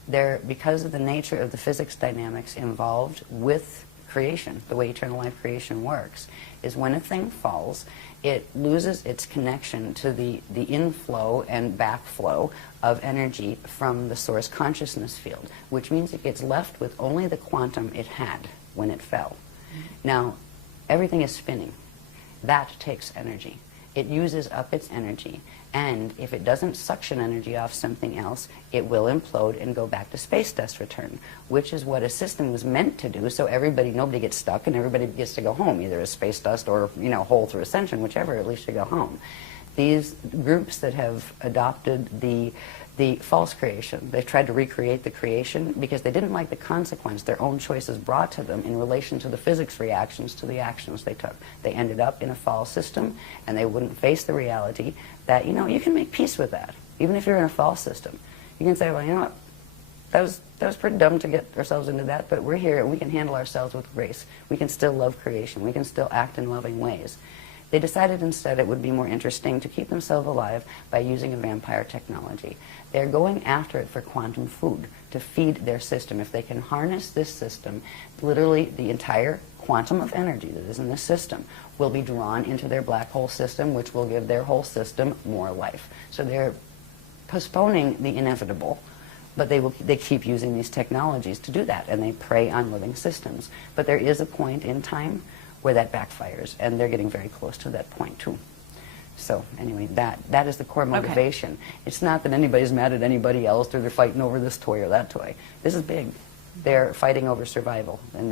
Because of the nature of the physics dynamics involved with creation, the way eternal life creation works, is when a thing falls, it loses its connection to the inflow and backflow of energy from the source consciousness field, which means it gets left with only the quantum it had when it fell. Now, everything is spinning. That takes energy. It uses up its energy, and if it doesn't suction energy off something else, it will implode and go back to space dust return, which is what a system was meant to do, so nobody gets stuck and everybody gets to go home, either as space dust or, whole through ascension, whichever, at least you go home. These groups that have adopted the false creation, they've tried to recreate the creation because they didn't like the consequence their own choices brought to them in relation to the physics reactions to the actions they took. They ended up in a false system, and they wouldn't face the reality that, you can make peace with that. Even if you're in a false system, you can say, well, you know what, that was pretty dumb to get ourselves into that, but we're here and we can handle ourselves with grace. We can still love creation. We can still act in loving ways. They decided instead it would be more interesting to keep themselves alive by using a vampire technology. They're going after it for quantum food, to feed their system. If they can harness this system, literally the entire quantum of energy that is in the system will be drawn into their black hole system, which will give their whole system more life. So they're postponing the inevitable But they keep using these technologies to do that, and they prey on living systems. But there is a point in time where that backfires, and they're getting very close to that point too. So anyway, that is the core motivation. Okay. It's not that anybody's mad at anybody else, or they're fighting over this toy or that toy. This is big. They're fighting over survival, and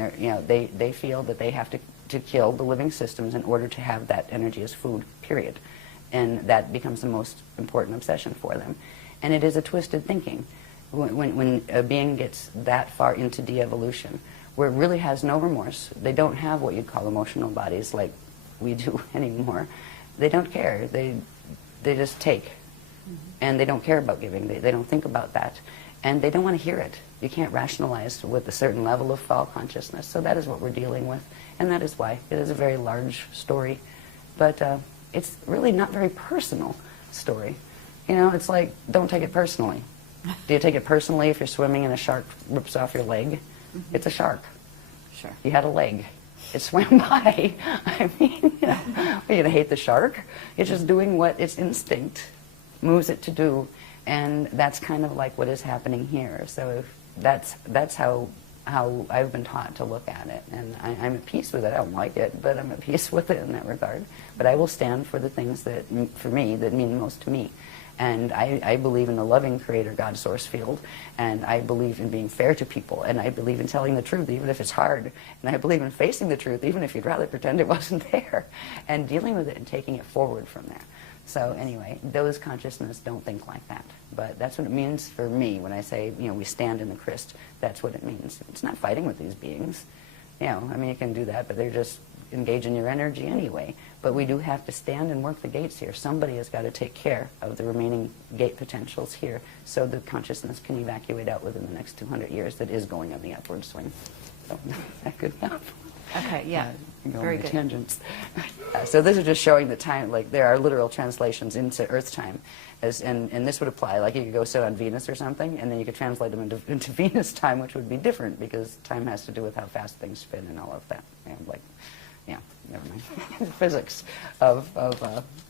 they feel that they have to kill the living systems in order to have that energy as food, period. And that becomes the most important obsession for them. And it is a twisted thinking. When a being gets that far into de-evolution, where it really has no remorse, they don't have what you'd call emotional bodies like we do anymore. They don't care. They just take. And they don't care about giving. They don't think about that. And they don't want to hear it. You can't rationalize with a certain level of fall consciousness. So that is what we're dealing with. And that is why. It is a very large story. But it's really not very personal story. You know, it's like, don't take it personally. Do you take it personally if you're swimming and a shark rips off your leg? It's a shark. Sure. You had a leg. It swam by. I mean, you know, are you going to hate the shark? It's just doing what its instinct moves it to do. And that's kind of like what is happening here. So if that's how I've been taught to look at it. And I'm at peace with it. I don't like it, but I'm at peace with it in that regard. But I will stand for the things that, for me, that mean most to me. And I believe in the loving creator God source field, and I believe in being fair to people, and I believe in telling the truth even if it's hard, and I believe in facing the truth even if you'd rather pretend it wasn't there, and dealing with it and taking it forward from there. So anyway, those consciousness don't think like that, but that's what it means for me when I say, you know, we stand in the Christ. That's what it means. It's not fighting with these beings. You know, I mean, you can do that, but they're just engaging your energy anyway. But we do have to stand and work the gates here. Somebody has got to take care of the remaining gate potentials here so the consciousness can evacuate out within the next 200 years that is going on the upward swing. So, that good enough? Okay, yeah. Very good. Tangents. So this is just showing the time, like there are literal translations into Earth time. And this would apply, like you could go sit on Venus or something, and then you could translate them into Venus time, which would be different because time has to do with how fast things spin and all of that. And like, yeah, never mind. Physics of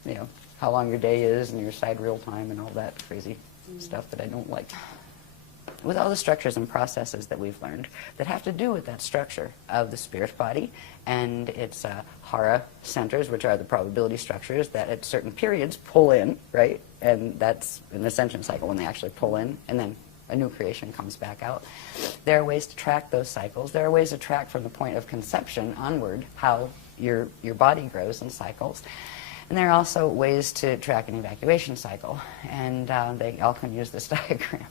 you know, how long your day is and your sidereal time and all that crazy stuff that I don't like. With all the structures and processes that we've learned that have to do with that structure of the spirit body and its hara centers, which are the probability structures that at certain periods pull in, right? And that's an ascension cycle when they actually pull in, and then a new creation comes back out. There are ways to track those cycles. There are ways to track from the point of conception onward how your body grows and cycles. And there are also ways to track an evacuation cycle, and they all can use this diagram.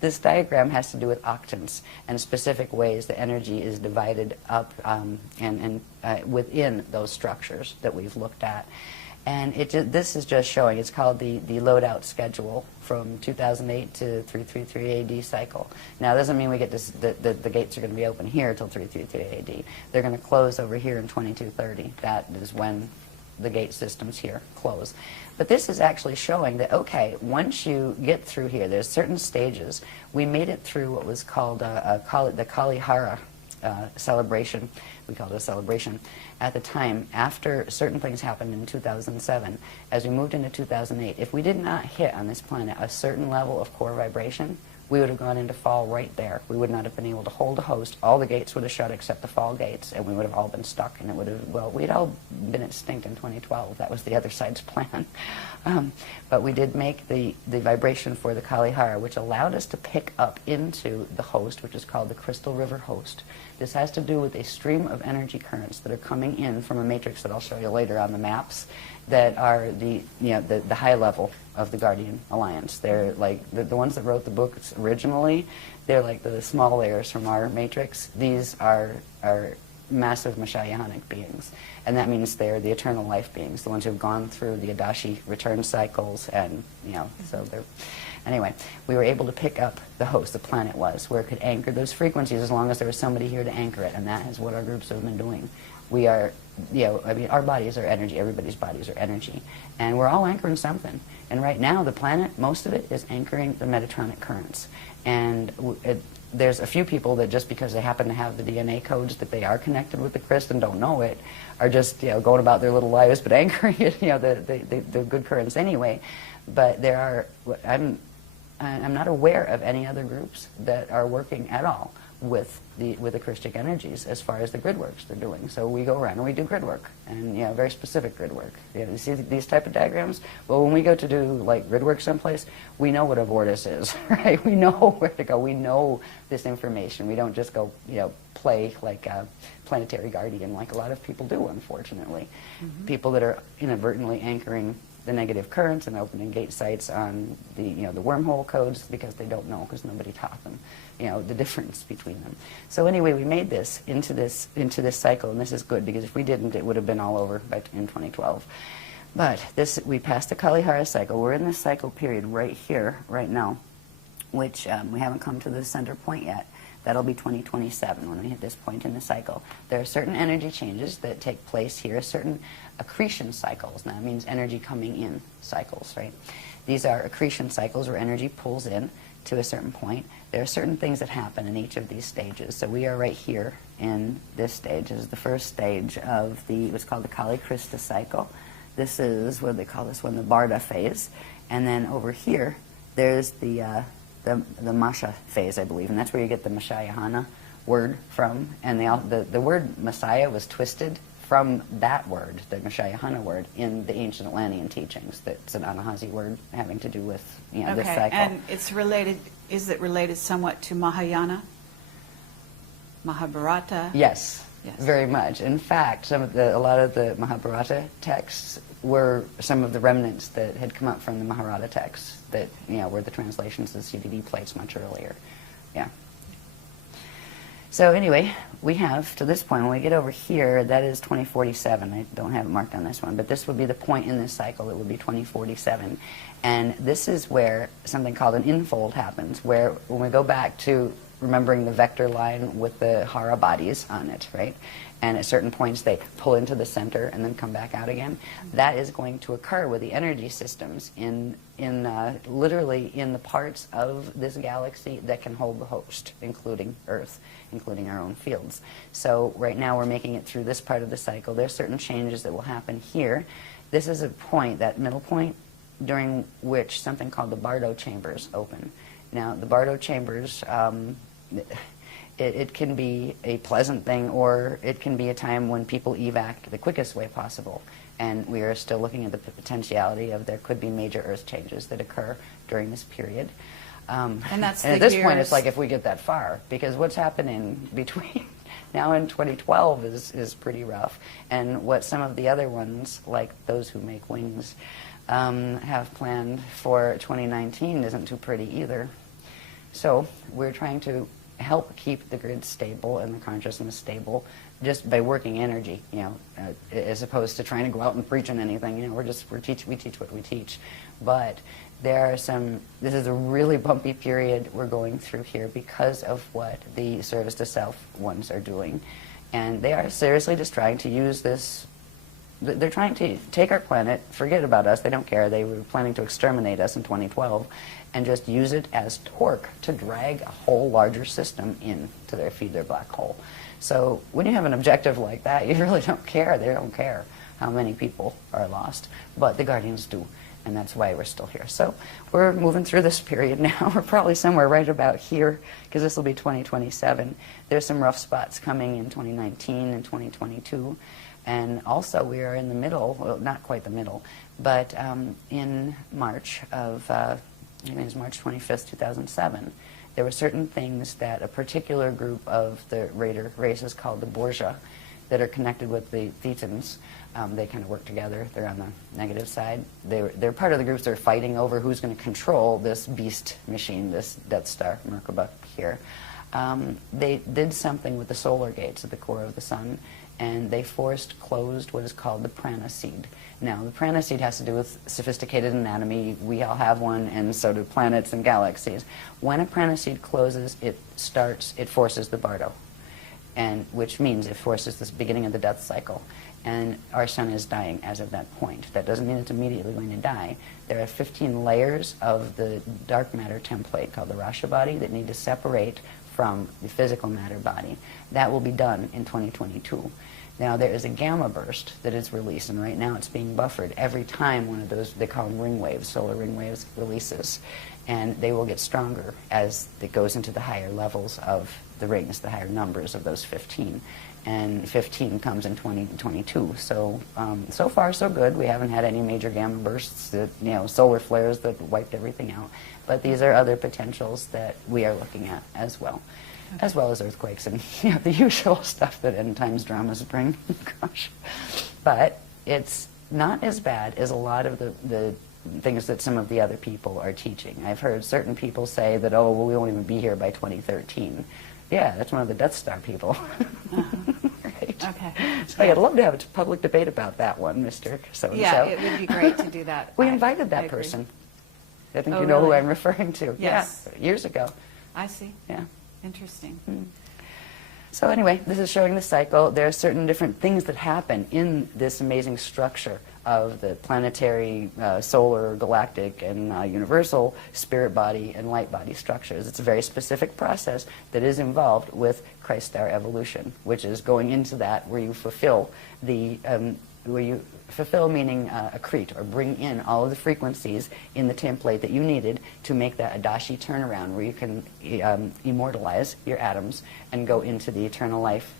This diagram has to do with octants and specific ways the energy is divided up and within those structures that we've looked at. And this is just showing, it's called the loadout schedule from 2008 to 333 AD cycle. Now, it doesn't mean we get this, the gates are going to be open here until 333 AD. They're going to close over here in 2230. That is when the gate systems here close. But this is actually showing that, okay, once you get through here, there's certain stages. We made it through what was called the Kali Hara celebration. We called it a celebration at the time after certain things happened in 2007. As we moved into 2008, if we did not hit on this planet a certain level of core vibration, we would have gone into fall right there. We would not have been able to hold a host. All the gates would have shut except the fall gates, and we would have all been stuck, and it would have, well, we'd all been extinct in 2012. That was the other side's plan. But we did make the vibration for the Kali Hara, which allowed us to pick up into the host, which is called the Crystal River host. This has to do with a stream of energy currents that are coming in from a matrix that I'll show you later on the maps that are the high level of the Guardian Alliance. They're like the ones that wrote the books originally. They're like the small layers from our matrix. These are massive Ashayanic beings, and that means they're the eternal life beings, the ones who've gone through the Adashi return cycles, and so they're. Anyway, we were able to pick up the host, the planet was, where it could anchor those frequencies as long as there was somebody here to anchor it, and that is what our groups have been doing. We are, I mean, our bodies are energy, everybody's bodies are energy, and we're all anchoring something. And right now, the planet, most of it is anchoring the Metatronic currents. And there's a few people that just because they happen to have the DNA codes that they are connected with the Christ and don't know it, are just, going about their little lives, but anchoring it, the good currents anyway. But there are, I'm not aware of any other groups that are working at all with the Christic energies as far as the grid works they're doing. So we go around and we do grid work, and very specific grid work. You see these type of diagrams? Well, when we go to do like grid work someplace, we know what a vortice is, right? We know where to go. We know this information. We don't just go play like a planetary guardian like a lot of people do, unfortunately. People that are inadvertently anchoring the negative currents and opening gate sites on the the wormhole codes because they don't know, because nobody taught them the difference between them. So anyway, we made this into this cycle, and this is good, because if we didn't, it would have been all over in 2012. But we passed the Kalihara cycle. We're in this cycle period right here, right now, which we haven't come to the center point yet. That'll be 2027 when we hit this point in the cycle. There are certain energy changes that take place here, certain accretion cycles. Now, that means energy coming in cycles, right? These are accretion cycles where energy pulls in to a certain point. There are certain things that happen in each of these stages. So we are right here in this stage. This is the first stage of what's called the Kali Krista cycle. This is, what do they call this one, the Barda phase. And then over here, there's the Masha phase, I believe, and that's where you get the Ashayana word from. And the word Messiah was twisted from that word, the Ashayana word, in the ancient Atlantean teachings. That's an Anahazi word having to do with this cycle. And it's related. Is it related somewhat to Mahayana, Mahabharata? Yes. Very much. In fact, a lot of the Mahabharata texts were some of the remnants that had come up from the Mahabharata texts that were the translations of the CDD plates much earlier. Yeah. So anyway, we have to this point. When we get over here, that is 2047. I don't have it marked on this one, but this would be the point in this cycle. It would be 2047, and this is where something called an infold happens. Where when we go back to remembering the vector line with the hara bodies on it, right? And at certain points they pull into the center and then come back out again. That is going to occur with the energy systems in literally in the parts of this galaxy that can hold the host, including Earth, including our own fields. So right now we're making it through this part of the cycle. There's certain changes that will happen here. This is a point, that middle point, during which something called the Bardo chambers open. Now, the Bardo chambers, it can be a pleasant thing, or it can be a time when people evac the quickest way possible. And we are still looking at the potentiality of there could be major Earth changes that occur during this period. And that's and at this point, it's like if we get that far, because what's happening between now and 2012 is pretty rough. And what some of the other ones, like those who make wings, have planned for 2019 isn't too pretty either. So we're trying to help keep the grid stable and the consciousness stable just by working energy, as opposed to trying to go out and preach on anything. We teach what we teach. But there are this is a really bumpy period we're going through here because of what the service to self ones are doing. And they are seriously just trying to use this. They're trying to take our planet, forget about us, they don't care. They were planning to exterminate us in 2012 and just use it as torque to drag a whole larger system in to feed their black hole. So when you have an objective like that, you really don't care. They don't care how many people are lost. But the Guardians do, and that's why we're still here. So we're moving through this period now. We're probably somewhere right about here, because this will be 2027. There's some rough spots coming in 2019 and 2022. And also we are in the middle, well, not quite the middle, but in March of, I think it was March 25th, 2007, there were certain things that a particular group of the Raider races called the Borgia that are connected with the Thetans. They kind of work together. They're on the negative side. They're part of the groups that are fighting over who's going to control this beast machine, this Death Star Merkaba here. They did something with the solar gates at the core of the sun, and they forced closed what is called the prana seed. Now, the prana seed has to do with sophisticated anatomy. We all have one, and so do planets and galaxies. When a prana seed closes, it forces the Bardo, and which means it forces this beginning of the death cycle. And our sun is dying as of that point. That doesn't mean it's immediately going to die. There are 15 layers of the dark matter template called the Rasha body that need to separate from the physical matter body. That will be done in 2022. Now, there is a gamma burst that is released, and right now it's being buffered every time one of those, they call them ring waves, solar ring waves, releases. and they will get stronger as it goes into the higher levels of the rings, the higher numbers of those 15. And 15 comes in 2022. So, so far so good. We haven't had any major gamma bursts, that, solar flares that wiped everything out. But these are other potentials that we are looking at as well. Okay. As well as earthquakes and the usual stuff that end times dramas bring. Gosh. But it's not as bad as a lot of the things that some of the other people are teaching. I've heard certain people say that, oh, well, we won't even be here by 2013. Yeah, that's one of the Death Star people. Right. Okay. So I'd love to have a public debate about that one, Mr. So-and-so. Yeah, it would be great to do that. We invited that person. I think you know who I'm referring to. Yes. Yeah, years ago. I see. Yeah. Interesting. So anyway, this is showing the cycle. There are certain different things that happen in this amazing structure of the planetary, solar, galactic, and universal spirit body and light body structures. It's a very specific process that is involved with Christ Star evolution, which is going into that where you fulfill the meaning accrete, or bring in all of the frequencies in the template that you needed to make that Adashi turnaround, where you can immortalize your atoms and go into the eternal life,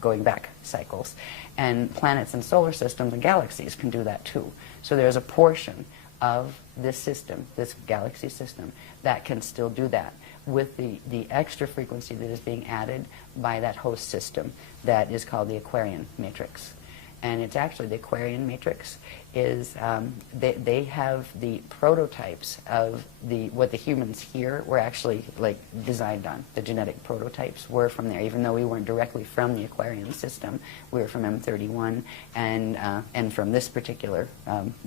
going back cycles. And planets and solar systems and galaxies can do that too. So there's a portion of this system, this galaxy system, that can still do that with the extra frequency that is being added by that host system that is called the Aquarian matrix. And it's actually, the Aquarian matrix is, they have the prototypes of what the humans here were actually designed on. The genetic prototypes were from there, even though we weren't directly from the Aquarian system. We were from M31 and from this particular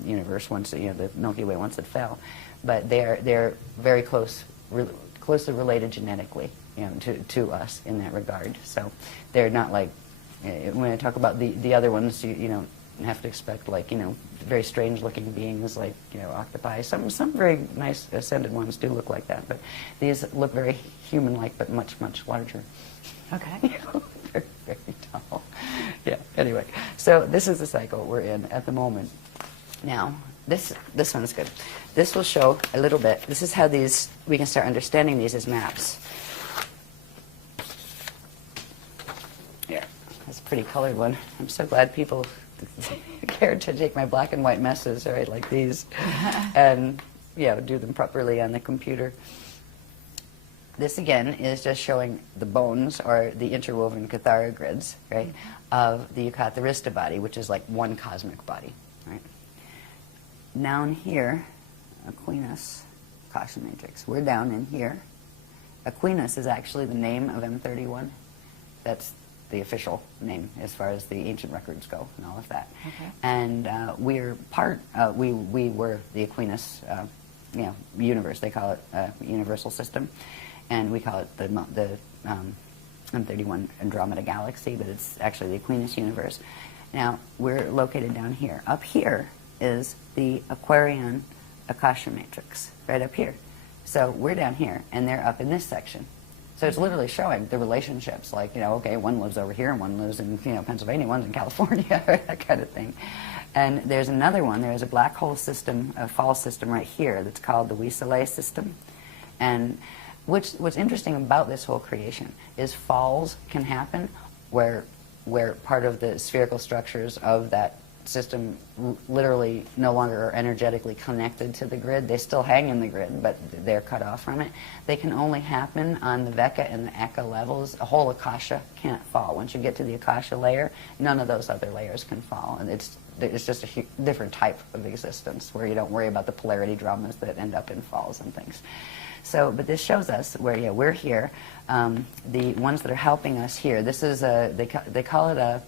universe once, the Milky Way once it fell. But they're very closely related genetically, to us in that regard. So they're not like, when I talk about the other ones, you don't have to expect very strange looking beings like octopi. Some very nice ascended ones do look like that, but these look very human like, but much larger. Okay. Very, very tall. Yeah. Anyway, so this is the cycle we're in at the moment. Now, this one's good. This will show a little bit. This is how we can start understanding these as maps. Here. That's a pretty colored one. I'm so glad people cared to take my black and white messes, right, like these, and do them properly on the computer. This again is just showing the bones, or the interwoven Cathara grids, right, of the Eucatharista body, which is like one cosmic body, right. Down here, Aquinas, Akasha matrix. We're down in here. Aquinas is actually the name of M31. That's the official name as far as the ancient records go and all of that. Okay. And we're we were the Aquinas universe. They call it universal system, and we call it the M31 Andromeda galaxy, but it's actually the Aquinas universe. Now, we're located down here. Up here is the Aquarian Akasha matrix, right up here. So we're down here, and they're up in this section. So it's literally showing the relationships, like, okay, one lives over here and one lives in, Pennsylvania, one's in California, that kind of thing. And there's another one, there's a black hole system, a fall system right here that's called the Weaselay system. And what's interesting about this whole creation is falls can happen where part of the spherical structures of that system literally no longer are energetically connected to the grid. They still hang in the grid, but they're cut off from it. They can only happen on the Veka and the Eka levels. A whole Akasha can't fall. Once you get to the Akasha layer, none of those other layers can fall. And it's just a different type of existence where you don't worry about the polarity dramas that end up in falls and things. So, but this shows us where, we're here. The ones that are helping us here, this is they call it a,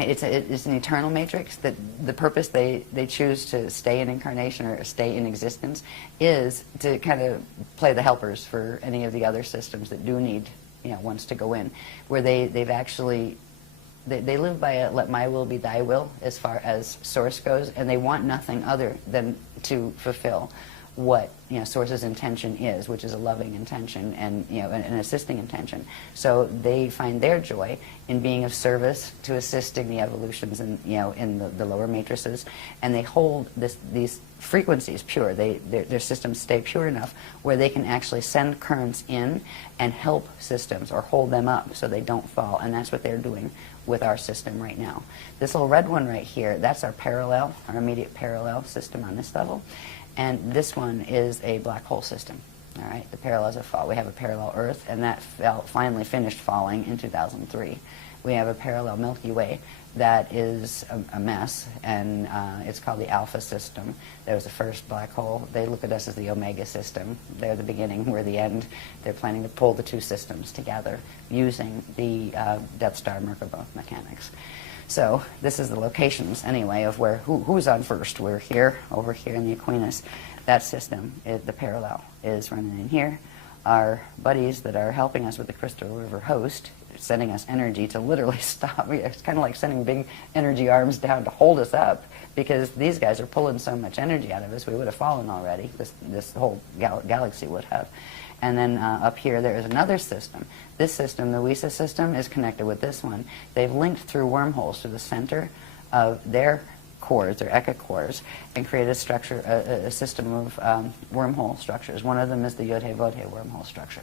it's an eternal matrix. That the purpose they choose to stay in incarnation or stay in existence is to kind of play the helpers for any of the other systems that do need ones to go in, where they've actually they live by a let my will be thy will as far as source goes, and they want nothing other than to fulfill what Source's intention is, which is a loving intention and an assisting intention. So they find their joy in being of service to assisting the evolutions in the lower matrices, and they hold these frequencies pure. Their systems stay pure enough where they can actually send currents in and help systems or hold them up so they don't fall, and that's what they're doing with our system right now. This little red one right here, that's our parallel, our immediate parallel system on this level. And this one is a black hole system. All right, the parallels of fall. We have a parallel Earth, and that finally finished falling in 2003. We have a parallel Milky Way that is a mess, and it's called the Alpha system. There was the first black hole. They look at us as the Omega system. They're the beginning, we're the end. They're planning to pull the two systems together using the Death Star Merkaba mechanics. So this is the locations, anyway, of where who's on first. We're here, over here in the Aquinas. That system, the parallel, is running in here. Our buddies that are helping us with the Crystal River host, sending us energy to literally stop. It's kind of like sending big energy arms down to hold us up, because these guys are pulling so much energy out of us, we would have fallen already. This whole galaxy would have. And then up here, there is another system. This system, the WISA system, is connected with this one. They've linked through wormholes to the center of their cores, their Eka cores, and created a structure, a system of wormhole structures. One of them is the Yodhe-Vodhe wormhole structure.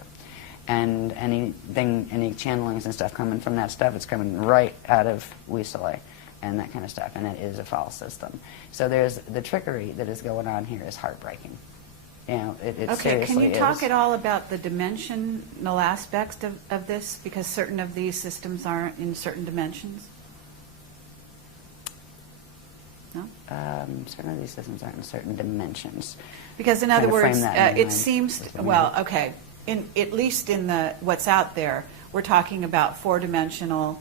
And any channelings and stuff coming from that stuff, it's coming right out of Wisale and that kind of stuff, and it is a false system. So there's the trickery that is going on here is heartbreaking. It okay, can you talk is. at all about the dimensional aspects of this? Because certain of these systems aren't in certain dimensions. No? Certain of these systems aren't in certain dimensions. Because in other words, it seems, well, mean. okay, at least in what's out there, we're talking about four-dimensional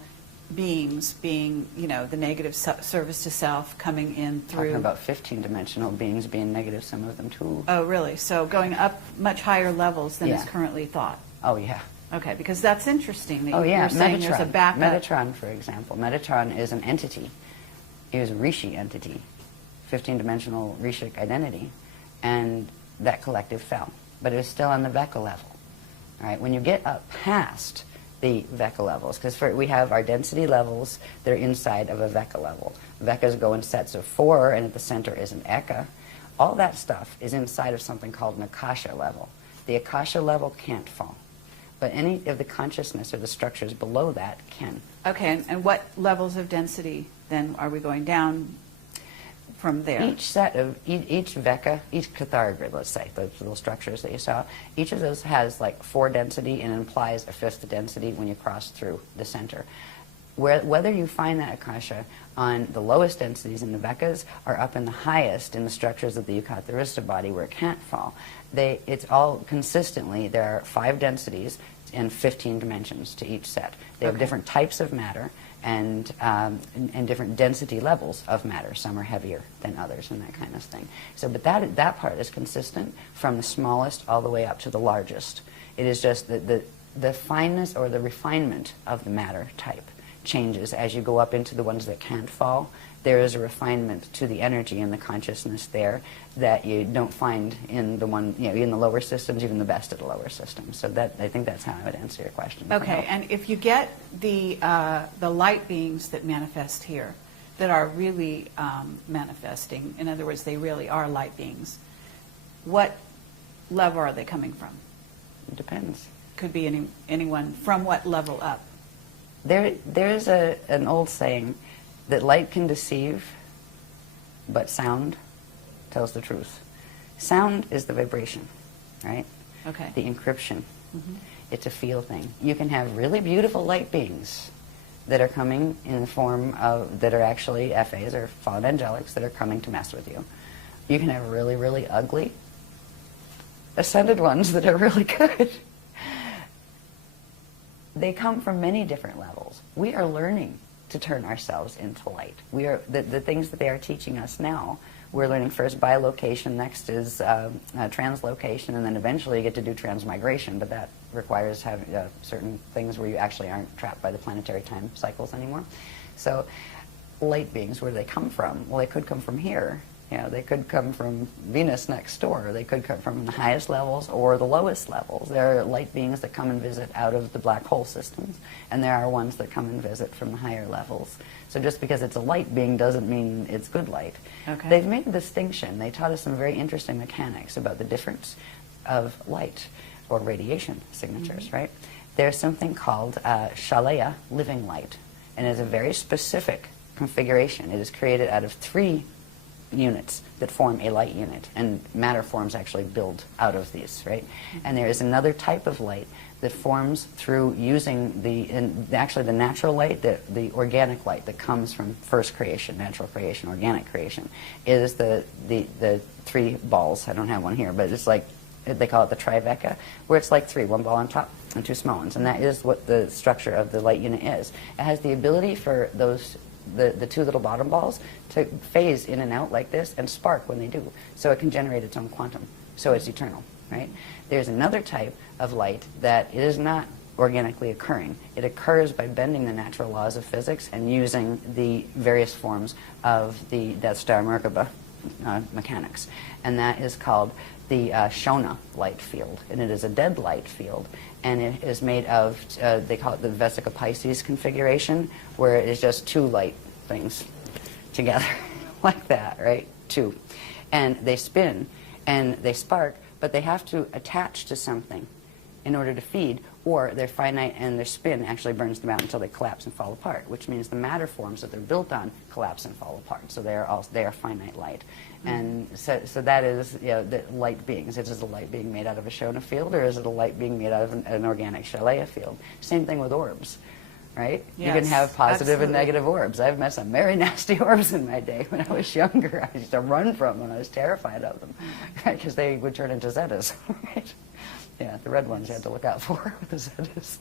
beings being, the negative service to self coming in through. Talking about 15-dimensional beings being negative, some of them too. Oh, really? So going up much higher levels than is Yeah. currently thought. Oh, yeah. Okay, because that's interesting that Yeah, you're saying Metatron. there's a backup. Metatron, for example. Metatron is an entity. It was a Rishi entity, 15-dimensional Rishic identity, and that collective fell. But it was still on the Veka level. All right, when you get up past the Veka levels, because we have our density levels that are inside of a Veka level. Vekas go in sets of 4, and at the center is an Eka. All that stuff is inside of something called an Akasha level. The Akasha level can't fall, but any of the consciousness or the structures below that can. Okay, and what levels of density then are we going down from there? Each set of, each Veka, each Cathara grid, let's say, those little structures that you saw, each of those has like 4 density and implies a 5th density when you cross through the center. Whether you find that Akasha on the lowest densities in the Vekas or up in the highest in the structures of the Yukatharista body where it can't fall, it's all consistently, there are 5 densities and 15 dimensions to each set. They have different types of matter and different density levels of matter. Some are heavier than others and that kind of thing. So, but that part is consistent from the smallest all the way up to the largest. It is just the fineness or the refinement of the matter type changes as you go up into the ones that can't fall. There is a refinement to the energy and the consciousness there that you don't find in the one, in the lower systems, even the best of the lower systems. So I think that's how I would answer your question. Okay, and if you get the light beings that manifest here, that are really manifesting, in other words, they really are light beings, what level are they coming from? It depends. Could be anyone. From what level up? There's an old saying that light can deceive, but sound tells the truth. Sound is the vibration, right? Okay. The encryption. Mm-hmm. It's a feel thing. You can have really beautiful light beings that are coming in the form of, that are actually FAs or fallen angelics that are coming to mess with you. You can have really, really ugly ascended ones that are really good. They come from many different levels. We are learning to turn ourselves into light. We are the things that they are teaching us now. We're learning first bilocation, next is translocation, and then eventually you get to do transmigration, but that requires having certain things where you actually aren't trapped by the planetary time cycles anymore. So light beings, where do they come from? Well, they could come from here, You know, they could come from Venus next door. They could come from the highest levels or the lowest levels. There are light beings that come and visit out of the black hole systems, and there are ones that come and visit from the higher levels. So just because it's a light being doesn't mean it's good light. Okay. They've made a distinction. They taught us some very interesting mechanics about the difference of light or radiation signatures, right? There's something called Shalaya, living light, and it's a very specific configuration. It is created out of 3 units that form a light unit, and matter forms actually build out of these, right? And there is another type of light that forms through using actually the natural light, the organic light that comes from first creation, natural creation, organic creation, is the 3 balls. I don't have one here, but it's like, they call it the trifecta, where it's like 3, 1 ball on top and 2 small ones, and that is what the structure of the light unit is. It has the ability for those the 2 little bottom balls to phase in and out like this and spark when they do, so it can generate its own quantum, so it's eternal, right? There's another type of light that is not organically occurring. It occurs by bending the natural laws of physics and using the various forms of the Death Star Merkaba mechanics, and that is called the Shona light field, and it is a dead light field, and it is made of, they call it the Vesica Pisces configuration, where it is just 2 light things together, like that, right? 2. And they spin, and they spark, but they have to attach to something in order to feed, or they're finite and their spin actually burns them out until they collapse and fall apart, which means the matter forms that they're built on collapse and fall apart. So they are finite light. And so that is, you know, the light beings. Is it a light being made out of a Shona field, or is it a light being made out of an organic Shalaya field? Same thing with orbs, right? Yes, you can have positive absolutely. and negative orbs. I've met some very nasty orbs in my day when I was younger. I used to run from them. I was terrified of them, right? Because they would turn into Zetas, right? Yeah, the red ones you had to look out for with the Zetas.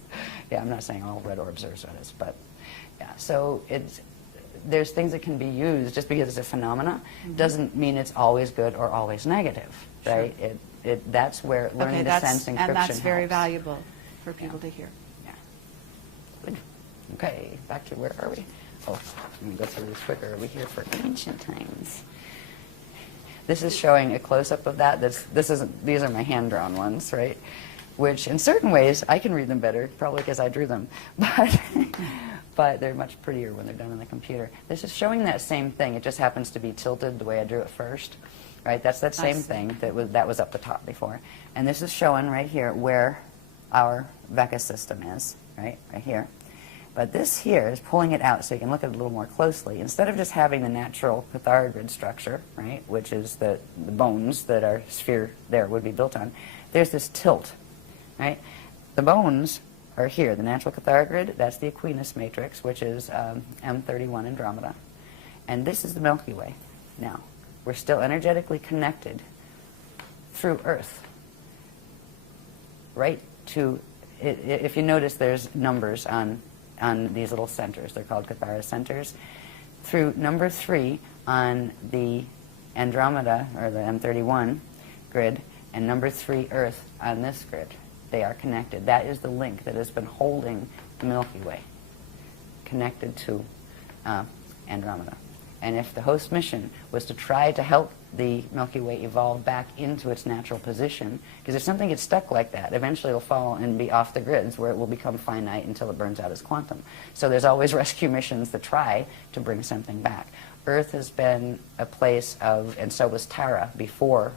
Yeah, I'm not saying all red orbs are Zetas, but yeah. So there's things that can be used. Just because it's a phenomena doesn't mean it's always good or always negative, right? Sure. That's where learning the sense encryption and that's very helps. valuable for people to hear. Yeah. Good. Okay, back to where are we? Oh, let me go through this quicker. Are we here for ancient times? This is showing a close-up of that. These are my hand-drawn ones, right? Which, in certain ways, I can read them better, probably because I drew them. But they're much prettier when they're done on the computer. This is showing that same thing. It just happens to be tilted the way I drew it first, right? That's that same thing that was up the top before. And this is showing right here where our Vecca system is, right here. But this here is pulling it out so you can look at it a little more closely. Instead of just having the natural Cathara grid structure, right, which is the bones that our sphere there would be built on, there's this tilt, right? The bones are here. The natural Cathara grid, that's the Aquinas matrix, which is M31 Andromeda. And this is the Milky Way. Now, we're still energetically connected through Earth, right to, if you notice, there's numbers on these little centers. They're called Cathara centers. Through number 3 on the Andromeda, or the M31 grid, and number 3 Earth on this grid. They are connected. That is the link that has been holding the Milky Way connected to Andromeda. And if the host mission was to try to help the Milky Way evolve back into its natural position, because if something gets stuck like that, eventually it'll fall and be off the grids where it will become finite until it burns out as quantum. So there's always rescue missions that try to bring something back. Earth has been a place of, and so was Tara before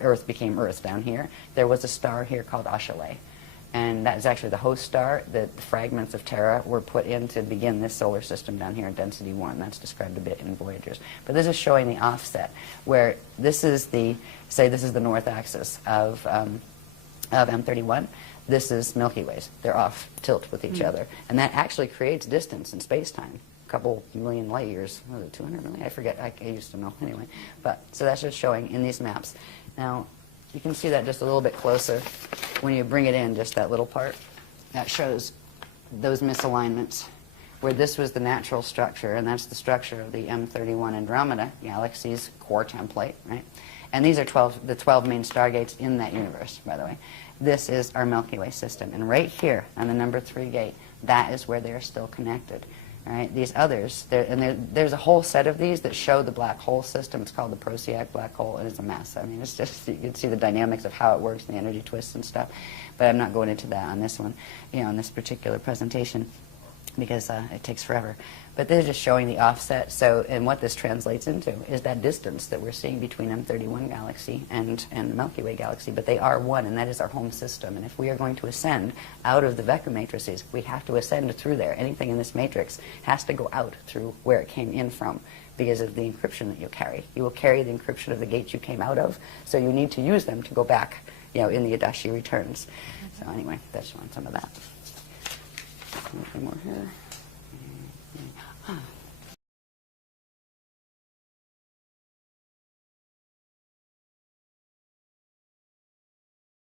Earth became Earth down here. There was a star here called Ashayana. And that is actually the host star that the fragments of Terra were put in to begin this solar system down here in density 1. That's described a bit in Voyagers. But this is showing the offset, where this is the, say this is the north axis of M31. This is Milky Ways. They're off tilt with each other. And that actually creates distance in space-time. A couple million light years. Was it 200 million? I forget. I used to know anyway. But so that's just showing in these maps. Now, you can see that just a little bit closer when you bring it in, just that little part. That shows those misalignments, where this was the natural structure, and that's the structure of the M31 Andromeda galaxy's core template, right? And these are the 12 main stargates in that universe, by the way. This is our Milky Way system. And right here on the number 3 gate, that is where they are still connected. Right? These others, there's a whole set of these that show the black hole system. It's called the Procyon black hole, and it's a mess. I mean, it's just, you can see the dynamics of how it works and the energy twists and stuff. But I'm not going into that on this one, on this particular presentation, because it takes forever. But they're just showing the offset. So, and what this translates into is that distance that we're seeing between M31 galaxy and the Milky Way galaxy. But they are one, and that is our home system. And if we are going to ascend out of the Vector matrices, we have to ascend through there. Anything in this matrix has to go out through where it came in from, because of the encryption that you carry. You will carry the encryption of the gates you came out of, so you need to use them to go back, in the Adashi returns. So anyway, that's showing some of that. Anything more here?